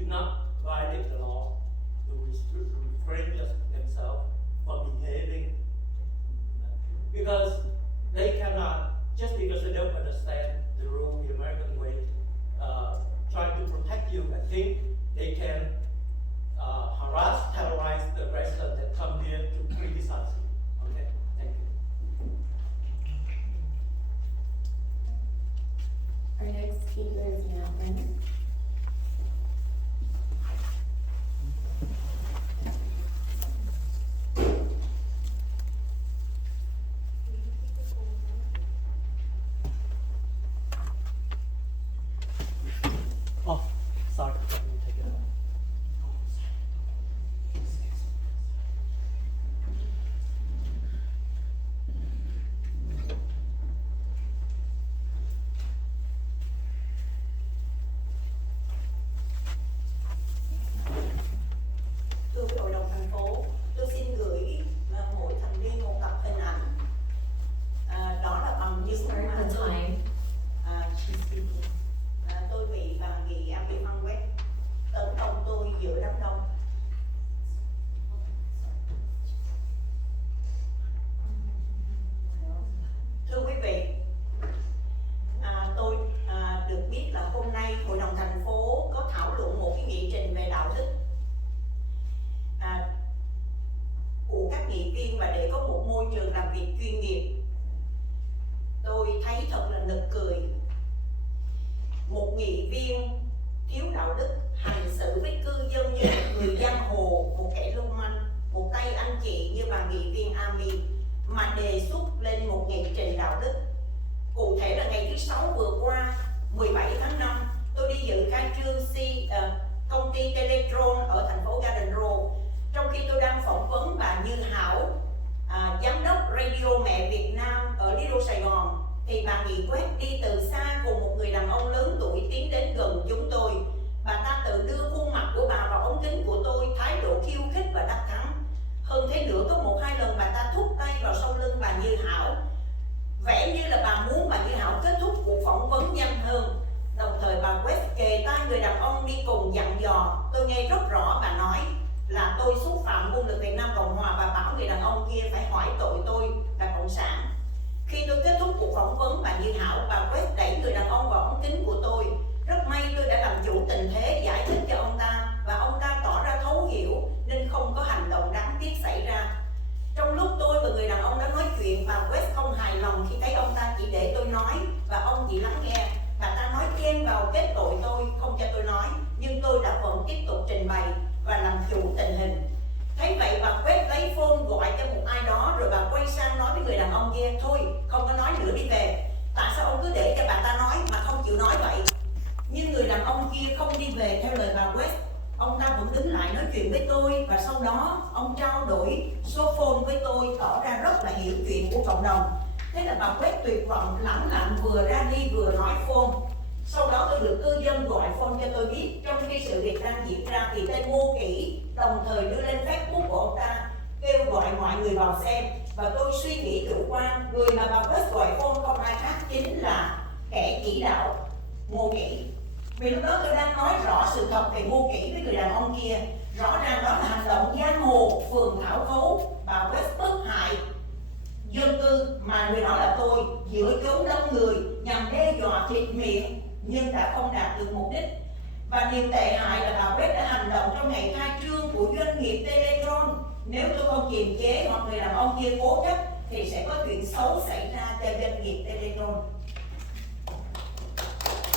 not violate the law, to refrain themselves from behaving, because they cannot, just because they don't understand the rule, the American way, trying to protect you, I think they can harass, terrorize the residents that come here to criticize you. Okay, thank you. Our next speaker is Matt Brennan. Oh, sorry, let me take it out. Thưa quý hội đồng thành phố, tôi xin gửi mỗi thành viên một tập hình ảnh. Đó là bằng chứng Start mà the time. tôi bị bà Nghị Abby Van West tấn công tôi giữa đám đông. Thưa quý vị, tôi được biết là hôm nay Hội đồng thành phố có thảo luận một cái nghị trình về đạo đức của các nghị viên và để có một môi trường làm việc chuyên nghiệp. Tôi thấy thật là nực cười. Một nghị viên thiếu đạo đức hành xử với cư dân như một người giang hồ, một kẻ lưu manh, một tay anh chị như bà nghị viên Ami mà đề xuất lên một nghị trình đạo đức. Cụ thể là ngày thứ Sáu vừa qua, 17 tháng 5, tôi đi dự khai trương công ty Teletron ở thành phố Garden Road. Trong khi tôi đang phỏng vấn bà Như Hảo, giám đốc Radio Mẹ Việt Nam ở Lido Sài Gòn, thì bà Nghị Quét đi từ xa cùng một người đàn ông lớn tuổi tiến đến gần chúng tôi. Bà ta tự đưa khuôn mặt của bà vào ống kính của tôi, thái độ khiêu khích và đắc thắng. Hơn thế nữa, có 1-2 lần bà ta thúc tay vào sau lưng bà Như Hảo, vẻ như là bà muốn bà Như Hảo kết thúc cuộc phỏng vấn nhanh hơn. Đồng thời bà West kề tai người đàn ông đi cùng dặn dò. Tôi nghe rất rõ bà nói là tôi xúc phạm quân lực Việt Nam Cộng Hòa và bảo người đàn ông kia phải hỏi tội tôi là cộng sản. Khi tôi kết thúc cuộc phỏng vấn bà Như Hảo, bà West đẩy người đàn ông vào ống kính của tôi. Rất may tôi đã làm chủ tình thế, giải thích cho ông ta và ông ta tỏ ra thấu hiểu nên không có hành động đáng tiếc xảy ra. Trong lúc tôi và người đàn ông đã nói chuyện, bà West không hài lòng khi thấy ông ta chỉ để tôi nói và ông chỉ lắng nghe. Bà ta nói chen vào kết tội tôi, không cho tôi nói, nhưng tôi đã vẫn tiếp tục trình bày và làm chủ tình hình. Thấy vậy, bà West lấy phone gọi cho một ai đó rồi bà quay sang nói với người đàn ông kia: thôi, không có nói nữa, đi về. Tại sao ông cứ để cho bà ta nói mà không chịu nói vậy? Nhưng người đàn ông kia không đi về theo lời bà West. Ông ta vẫn đứng lại nói chuyện với tôi và sau đó ông trao đổi số phone với tôi, tỏ ra rất là hiểu chuyện của cộng đồng. Thế là bà West tuyệt vọng lẳng lặng vừa ra đi vừa nói phone. Sau đó tôi được cư dân gọi phone cho tôi biết trong khi sự việc đang diễn ra thì tên Ngô Kỷ đồng thời đưa lên Facebook của ông ta kêu gọi mọi người vào xem, và tôi suy nghĩ chủ quan, người mà bà West gọi phone không ai khác chính là kẻ chỉ đạo Ngô Kỷ. Vì lúc đó tôi đang nói rõ sự thật về Ngô Kỷ với người đàn ông kia. Rõ ràng đó là hành động giang hồ, phường thảo khấu. Bà West bức hại dân cư mà người đó là tôi giữa chốn đông người nhằm đe dọa thịt miệng nhưng đã không đạt được mục đích. Và điều tệ hại là bà West đã hành động trong ngày khai trương của doanh nghiệp Teletron. Nếu tôi không kiềm chế hoặc người đàn ông kia cố chấp thì sẽ có chuyện xấu xảy ra cho doanh nghiệp Teletron.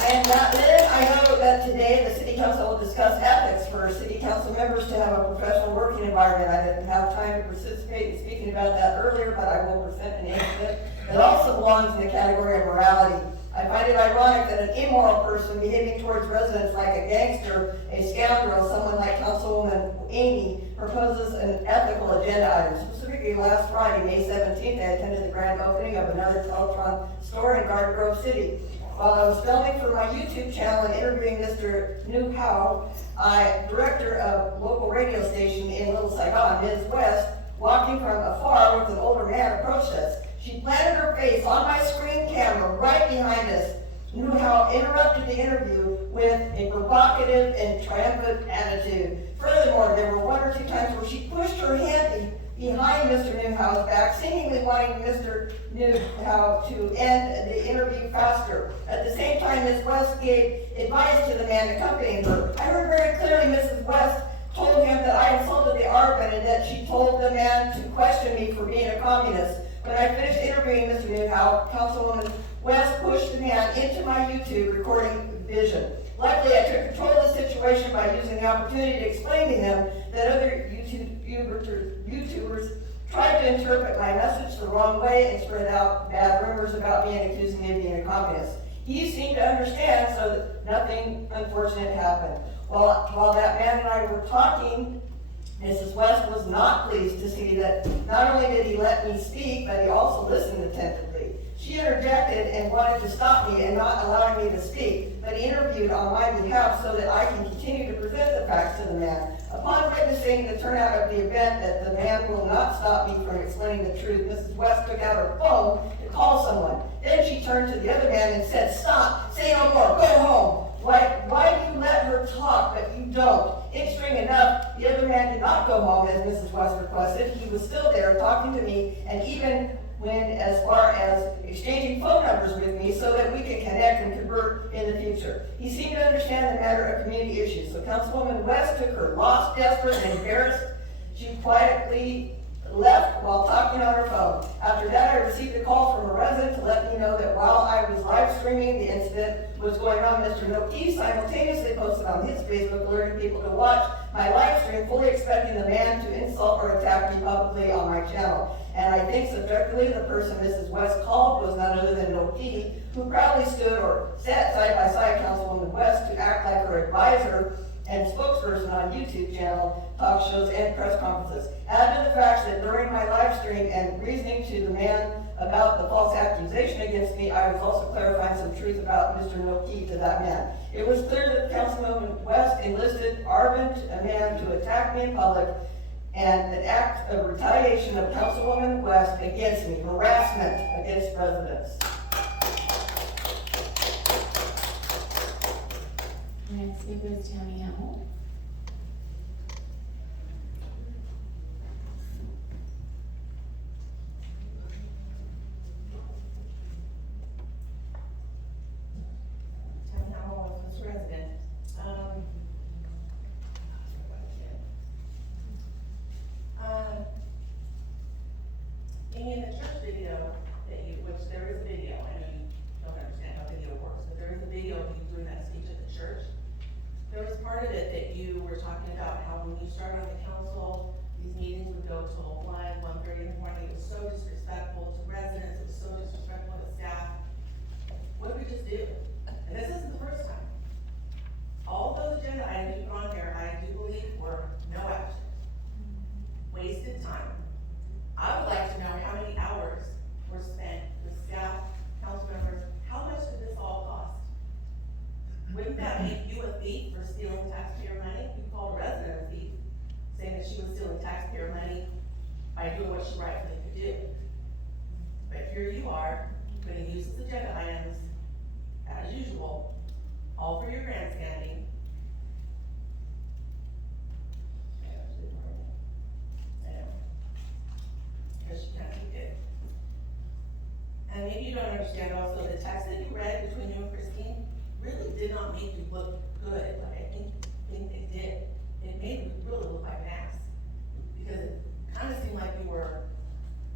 And I know that today the City Council will discuss ethics for City Council members to have a professional working environment. I didn't have time to participate in speaking about that earlier, but I will present an incident that also belongs in the category of morality. I find it ironic that an immoral person behaving towards residents like a gangster, a scoundrel, someone like Councilwoman Amy, proposes an ethical agenda item. Specifically, last Friday, May 17th, I attended the grand opening of another Teletron store in Garden Grove City. While I was filming for my YouTube channel and interviewing Mr. New Howe, director of local radio station in Little Saigon, Ms. West, walking from afar with an older man approached us. She planted her face on my screen camera right behind us. New Howe interrupted the interview with a provocative and triumphant attitude. Furthermore, there were 1 or 2 times where she pushed her hand behind Mr. Newhouse's back, seemingly wanting Mr. Newhouse to end the interview faster. At the same time, Ms. West gave advice to the man accompanying her. I heard very clearly Mrs. West told him that I insulted the ARPAN and that she told the man to question me for being a communist. When I finished interviewing Mr. Newhouse, Councilwoman West pushed the man into my YouTube recording vision. Luckily, I took control of the situation by using the opportunity to explain to him that other YouTubers tried to interpret my message the wrong way and spread out bad rumors about me and accusing me of being a communist. He seemed to understand, so that nothing unfortunate happened. While that man and I were talking, Mrs. West was not pleased to see that not only did he let me speak, but he also listened attentively. She interjected and wanted to stop me and not allowing me to speak, but he interviewed on my behalf so that I can continue to present the facts to the man. Upon witnessing the turnout of the event that the man will not stop me from explaining the truth, Mrs. West took out her phone to call someone. Then she turned to the other man and said, "Stop, say no more, go home. Why do you let her talk, but you don't?" Interesting enough, the other man did not go home as Mrs. West requested. He was still there talking to me, and even went as far as exchanging phone numbers with me so that we could connect and convert in the future. He seemed to understand the matter of community issues. So Councilwoman West took her lost, desperate, and embarrassed. She quietly left while talking on her phone. After that, I received a call from a resident to let me know that while I was live streaming the incident was going on, Mr. Noki simultaneously posted on his Facebook alerting people to watch my live stream, fully expecting the man to insult or attack me publicly on my channel. And I think subjectively the person Mrs. West called was none other than Noki, who proudly stood or sat side by side Councilwoman West to act like her advisor and spokesperson on YouTube channel, talk shows, and press conferences. Add to the fact that during my live stream and reasoning to the man about the false accusation against me, I was also clarifying some truth about Mr. Noki to that man. It was clear that Councilwoman West enlisted Arvind, a man, to attack me in public, and an act of retaliation of Councilwoman West against me, harassment against residents. Next speaker is Tammy Hamill. Tammy Hamill, West resident. In the church video that you, which there is a video, I know you don't understand how video works, but there is a video of you doing that speech at the church. There was part of it that you were talking about how when you started on the council, these meetings would go till 1:30 in the morning. It was so disrespectful to residents, it was so disrespectful to staff. What did we just do? And this isn't the first time. All those agenda items you put on here, I do believe were no action. Wasted time. I would like to know how many hours were spent with staff, council members, how much did this all cost? Wouldn't that make you a thief for stealing taxpayer money? You called a resident a thief, saying that she was stealing taxpayer money by doing what she rightfully could do. But here you are, gonna use this agenda items, as usual, all for your grandstanding. Because you kind of did. And maybe you don't understand also, the text that you read between you and Christine really did not make you look good, like I think it did. It made you really look like an ass. Because it kind of seemed like you were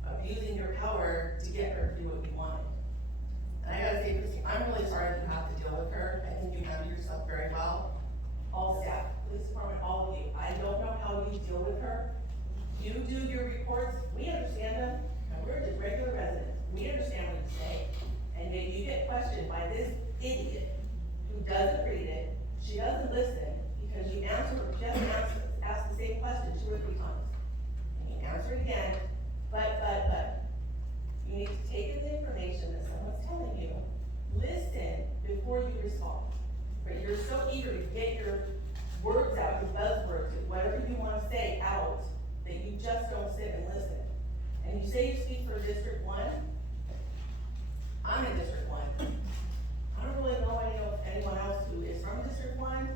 abusing your power to get her to do what you wanted. And I gotta say, Christine, I'm really sorry that you have to deal with her. I think you handle yourself very well. All staff, police department, all of you. I don't know how you deal with her. You do your reports, we understand them, and we're just regular residents. We understand what you say. And yet you get questioned by this idiot who doesn't read it, she doesn't listen, because you ask the same question 2 or 3 times. And you answer it again, but. You need to take in the information that someone's telling you, listen before you respond. But you're so eager to get your words out, your buzzwords, whatever you want to say out, that you just don't sit and listen. And you say you speak for District 1. I'm in District 1. I don't really know know anyone else who is from District 1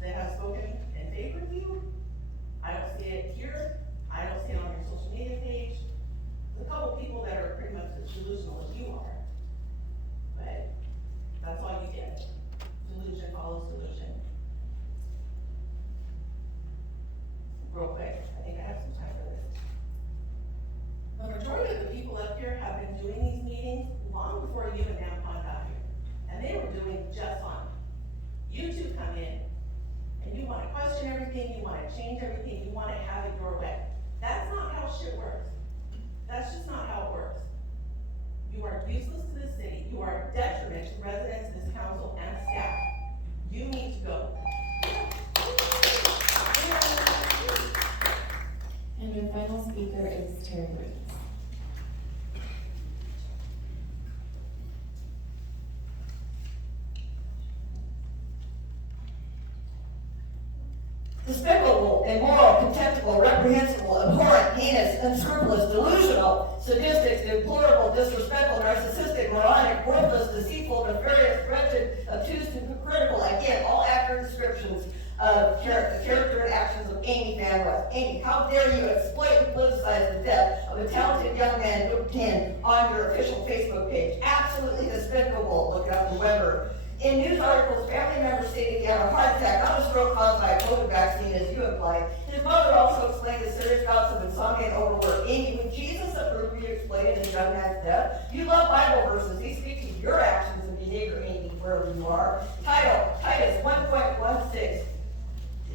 that has spoken in favor of you. I don't see it here. I don't see it on your social media page. There's a couple people that are pretty much as delusional as you are. But that's all you get. Delusion follows delusion. Real quick, I think I have some time for this. The majority of the people up here have been doing these meetings long before you and Nampon got here. And they were doing just fine. You two come in, and you wanna question everything, you wanna change everything, you wanna have it your way. That's not how shit works. That's just not how it works. You are useless to the city, you are a detriment to residents, this council, and staff. You need to go. And your final speaker is Terry Reeves. Despicable, immoral, contemptible, reprehensible, abhorrent, heinous, unscrupulous, delusional, sadistic, deplorable, disrespectful, narcissistic, moronic, worthless, deceitful, nefarious, wretched, obtuse, and hypocritical. Again, all accurate descriptions of character and actions of Amy Van West. Amy, how dare you exploit and politicize the death of a talented young man, Luke 10, on your official Facebook page? Absolutely despicable. Look it up in Weber. In news articles, family members stated he had a heart attack, not a stroke caused by a COVID vaccine, as you implied. His mother also explained the serious bouts of insomnia and overwork. Amy, would Jesus approve you explaining his young man's death? You love Bible verses. These speak to your actions and behavior, Amy, wherever you are. Titus 1.16.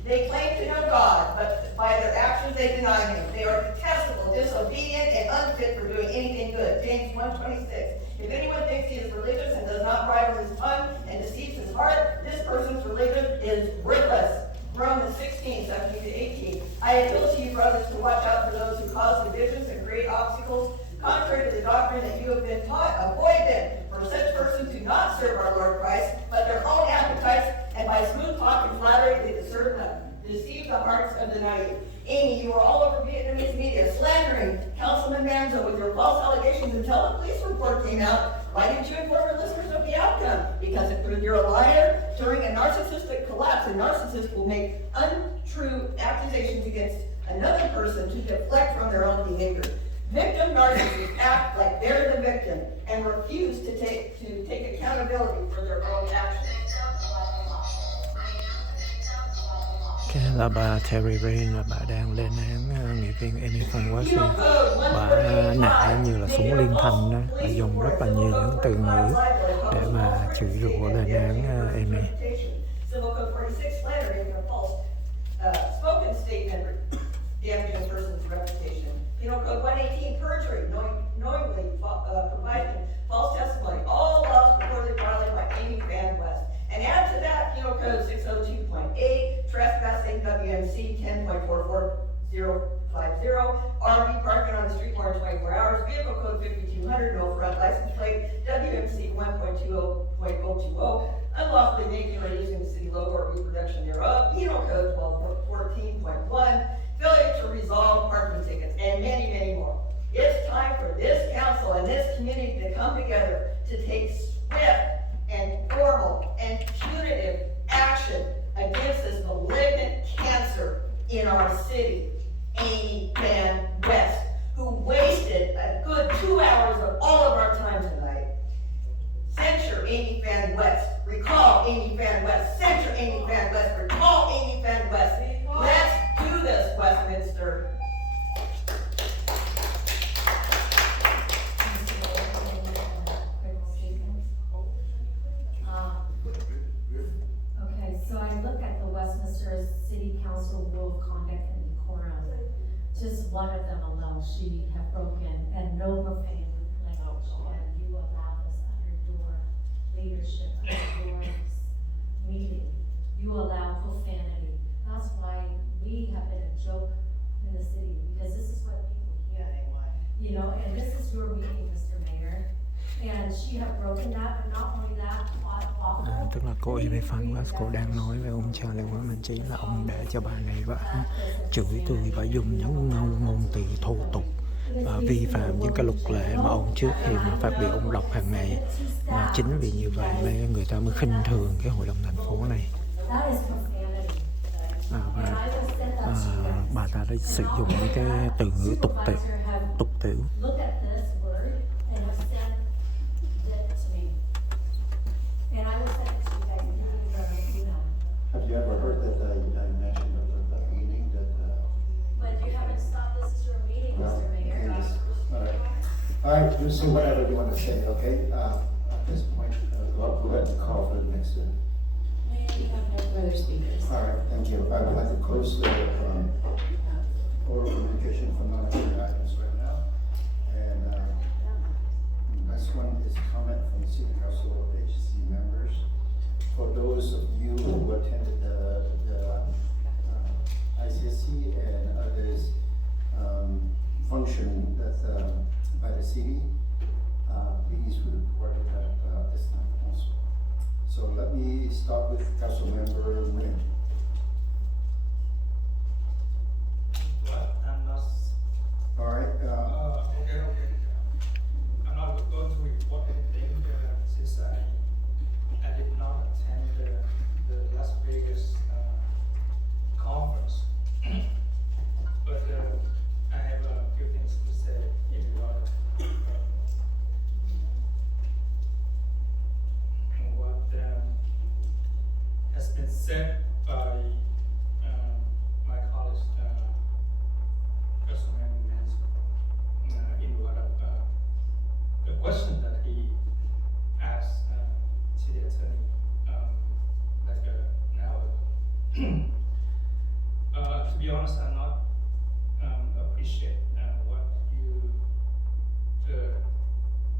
They claim to know God, but by their actions they deny him. They are detestable, disobedient, and unfit for doing anything good. James 1:26. If anyone thinks he is religious and does not bridle his tongue and deceives his heart, this person's religion is worthless. Romans 16:17-18. I appeal to you, brothers, to watch out for those who cause divisions and create obstacles. Contrary to the doctrine that you have been taught, avoid them. For such persons do not serve our Lord Christ, but their own appetites, and by smooth talk and flattery they deceive the hearts of the naive. Amy, you are all over Vietnamese media slandering Councilman Manzo with your false allegations until a police report came out. Why didn't you inform your listeners of the outcome? Because if you're a liar, during a narcissistic collapse, a narcissist will make untrue accusations against another person to deflect from their own behavior. Victim narcissists act like they're the victim and refuse to take accountability for their own actions. Cái là bà Terry Reeves là bà đang lên án nghị viên Amy Van West. Bà nạ như là súng liên thanh đó, bà dùng rất là nhiều những từ ngữ để mà chửi rủa lên án Amy. Civil Code 46, slandering a false spoken statement damaging a person's reputation. Penal Code 118, perjury, knowingly providing false testimony. All laws reportedly violated by Amy Van West. And add to that Penal Code 602.8, trespassing, WMC 10.44050, RV parking on the street more than 24 hours, Vehicle Code 5200, no front license plate, WMC 1.20.020, unlawfully making or using the city logo or reproduction thereof, Penal Code 1214.1, failure to resolve parking tickets, and many, many more. It's time for this council and this community to come together to take swift and formal and punitive action against this malignant cancer in our city, Amy Van West, who wasted a good 2 hours of all of our time tonight. Censure Amy Van West. Recall Amy Van West. Censure Amy Van West. Recall Amy Van West. Let's do this, Westminster. So I look at the Westminster City Council Rule of Conduct and Decorum. Just one of them alone, she had broken, and no profane language, and you allow this under your leadership, under your meeting. You allow profanity. That's why we have been a joke in the city, because this is what people hear. You know, and this is your meeting, Mr. Mayor. And she had broken that, but not only that, Tức là cô Amy Van West, cô đang nói với ông Charlie Wang chỉ là ông để cho bà này bà chửi tôi và dùng những ngôn từ thô tục vi phạm những cái luật lệ mà ông trước khi mà phát biểu ông đọc hàng ngày, mà chính vì như vậy mà người ta mới khinh thường cái hội đồng thành phố này. Và bà ta đã sử dụng những cái từ ngữ tục tĩu. Have you ever heard that I mentioned at the beginning that? But you haven't stopped this is your meeting, Well, Mr. Mayor. yes. All right, you say whatever you want to say, okay? At this point, go ahead and call for the next. Mayor, you have no further speakers. All right, thank you. I would like to close the oral communication for non-agenda items right now. And next one is comment from the City Council HC members. For those of you who attended the ICSC and others function that by the city, please report at this time also. So let me start with Councilmember Nguyen. What? I'm not. All right. Okay. I'm not going to report anything since I did not attend the Las Vegas conference. But I have a few things to say in regard what has been said by my colleagues, Councilman Manson, in regard of the question that he asked City Attorney like an hour ago. To be honest, I'm not appreciate what you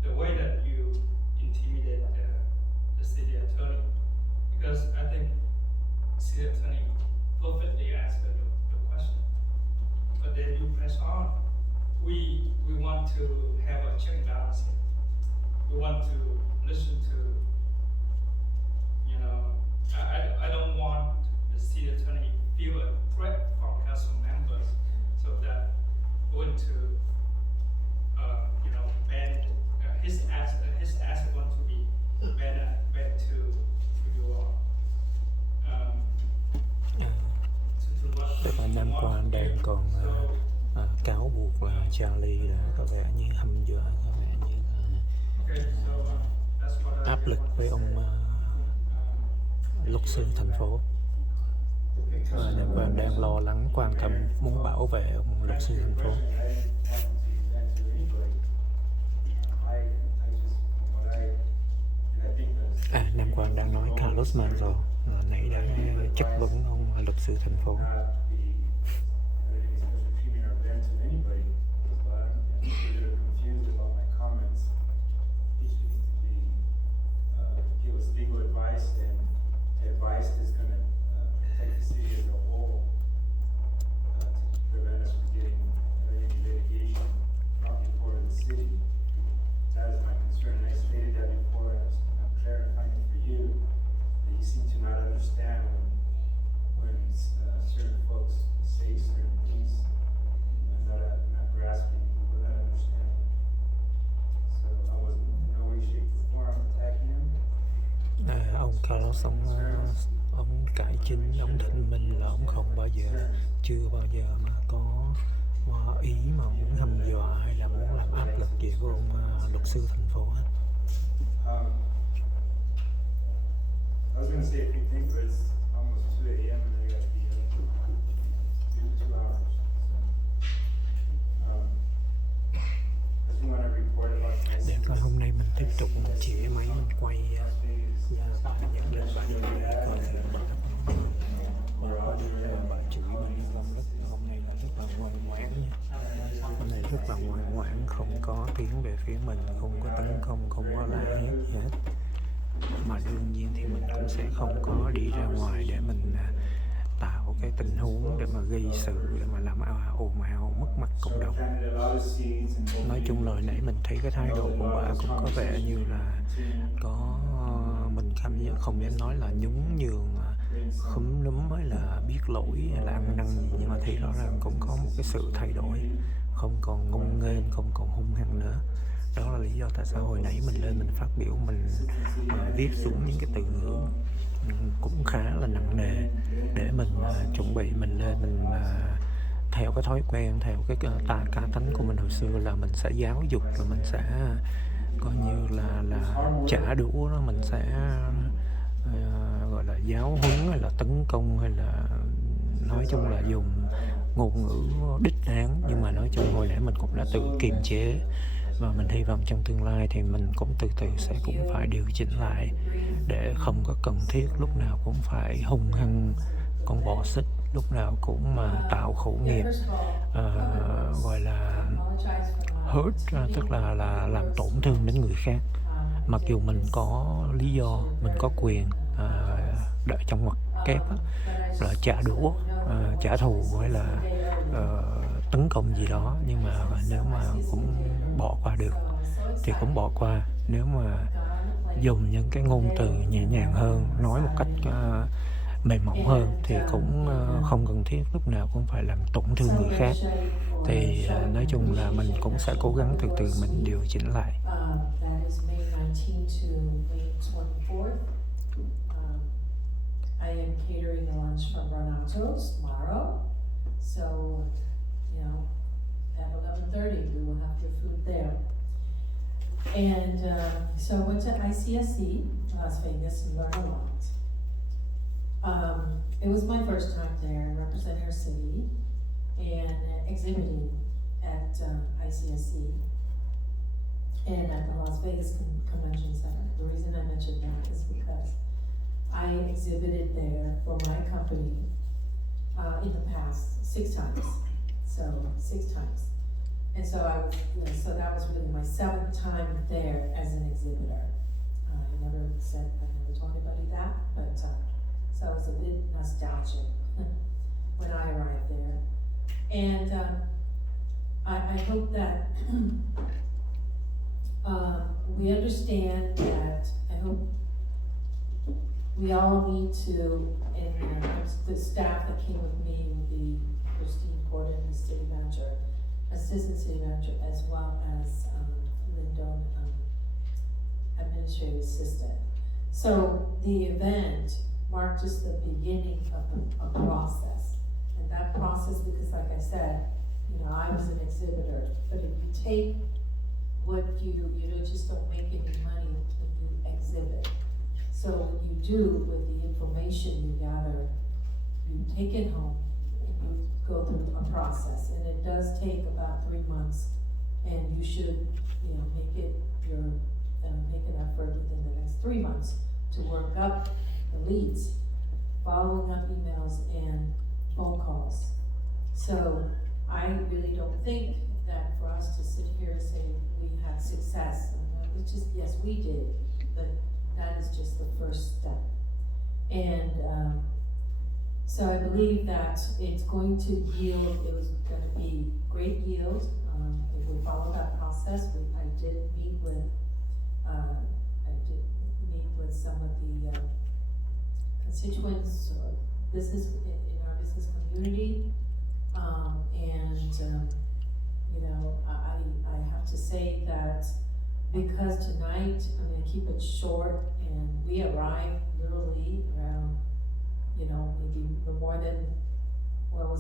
the way that you intimidate the city attorney, because I think city attorney perfectly answered the question, but then you press on. We want to have a check and balance here. We want to listen to, I don't want the city attorney feel a threat from council members, so that going to ban his asset going to be banned to your to what Tức là Nam Quang đang còn cáo buộc là Charlie đã có vẻ như hăm dọa, có vẻ như là áp lực với ông luật sư thành phố. Nam Quang đang lo lắng, quan tâm, muốn bảo vệ ông luật sư thành phố. Nam Quang đang nói Carlos Manzo nãy đã chất vấn ông luật sư thành phố. Ông Carlos ông cải chính, ông thỉnh minh là ông không bao giờ, chưa bao giờ mà có ý mà muốn hăm dọa hay là muốn làm áp lực gì với ông luật sư thành phố hết. I was going to say a few things, but it's almost 2 a.m. and I got to be up in 2 hours. I just want to report about Để coi hôm nay mình tiếp tục chĩa máy mình quay nhận định bài để coi bà chửi mình rất hôm nay là rất là ngoan ngoãn nha. Hôm nay rất là ngoan ngoãn, không có tiến về phía mình, không có tấn công, không có la hét gì hết. Mà đương nhiên thì mình cũng sẽ không có đi ra ngoài để mình tạo cái tình huống để mà gây sự, để mà làm ồn ào mất mặt cộng đồng. Nói chung lời nãy mình thấy cái thái độ của bà cũng có vẻ như là có, mình không dám nói là nhún nhường, khúm núm hay là biết lỗi hay là ăn năn gì, nhưng mà thì rõ ràng cũng có một cái sự thay đổi, không còn ngông nghênh, không còn hung hăng nữa. Đó là lý do tại sao hồi nãy mình lên mình phát biểu, mình viết xuống những cái từ ngữ cũng khá là nặng nề để mình chuẩn bị mình lên mình theo cái thói quen, theo cái cá tánh của mình hồi xưa là mình sẽ giáo dục, và mình sẽ coi như là trả đũa đó, mình sẽ gọi là giáo huấn hay là tấn công, hay là nói chung là dùng ngôn ngữ đích đáng. Nhưng mà nói chung hồi nãy mình cũng đã tự kiềm chế, và mình hy vọng trong tương lai thì mình cũng từ từ sẽ cũng phải điều chỉnh lại để không có cần thiết lúc nào cũng phải hung hăng con bò xích, lúc nào cũng mà tạo khẩu nghiệp, gọi là hurt, tức là làm tổn thương đến người khác. Mặc dù mình có lý do, mình có quyền đợi trong ngoặc kép là trả đũa, trả thù hay là tấn công gì đó, nhưng mà nếu mà cũng bỏ qua được thì cũng bỏ qua. Nếu mà dùng những cái ngôn từ nhẹ nhàng hơn, nói một cách mềm mỏng hơn thì cũng không cần thiết lúc nào cũng phải làm tổn thương người khác. Thì nói chung là mình cũng sẽ cố gắng từ từ mình điều chỉnh lại. I am catering a lunch from Renatos tomorrow, so at 11:30 we will have your food there. And so I went to ICSC, Las Vegas, and learned a lot. It was my first time there representing our city and exhibiting at ICSC and at the Las Vegas Convention Center. The reason I mentioned that is because I exhibited there for my company in the past 6 times. So 6 times. And so I was, so that was really my 7th time there as an exhibitor. I never told anybody that, but so I was a bit nostalgic when I arrived there. And I hope that we understand that, I hope we all need to, and the staff that came with me would be Christine Gordon, the city manager, assistant city manager, as well as Lyndon, administrative assistant. So the event marked just the beginning of a process. And that process, because like I said, I was an exhibitor, but if you take what you just don't make any money when you exhibit. So what you do with the information you gather, you take it home and you go through a process, and it does take about 3 months, and you should, make it make an effort within the next 3 months to work up the leads, following up emails and phone calls. So I really don't think that for us to sit here and say we had success, it's just, yes, we did, but that is just the first step. And so I believe that it's going to yield, it was going to be great yield. If we follow that process, I did meet with some of the constituents or business in our business community, I have to say that because tonight I'm going to keep it short, and we arrived literally around, maybe no more than, around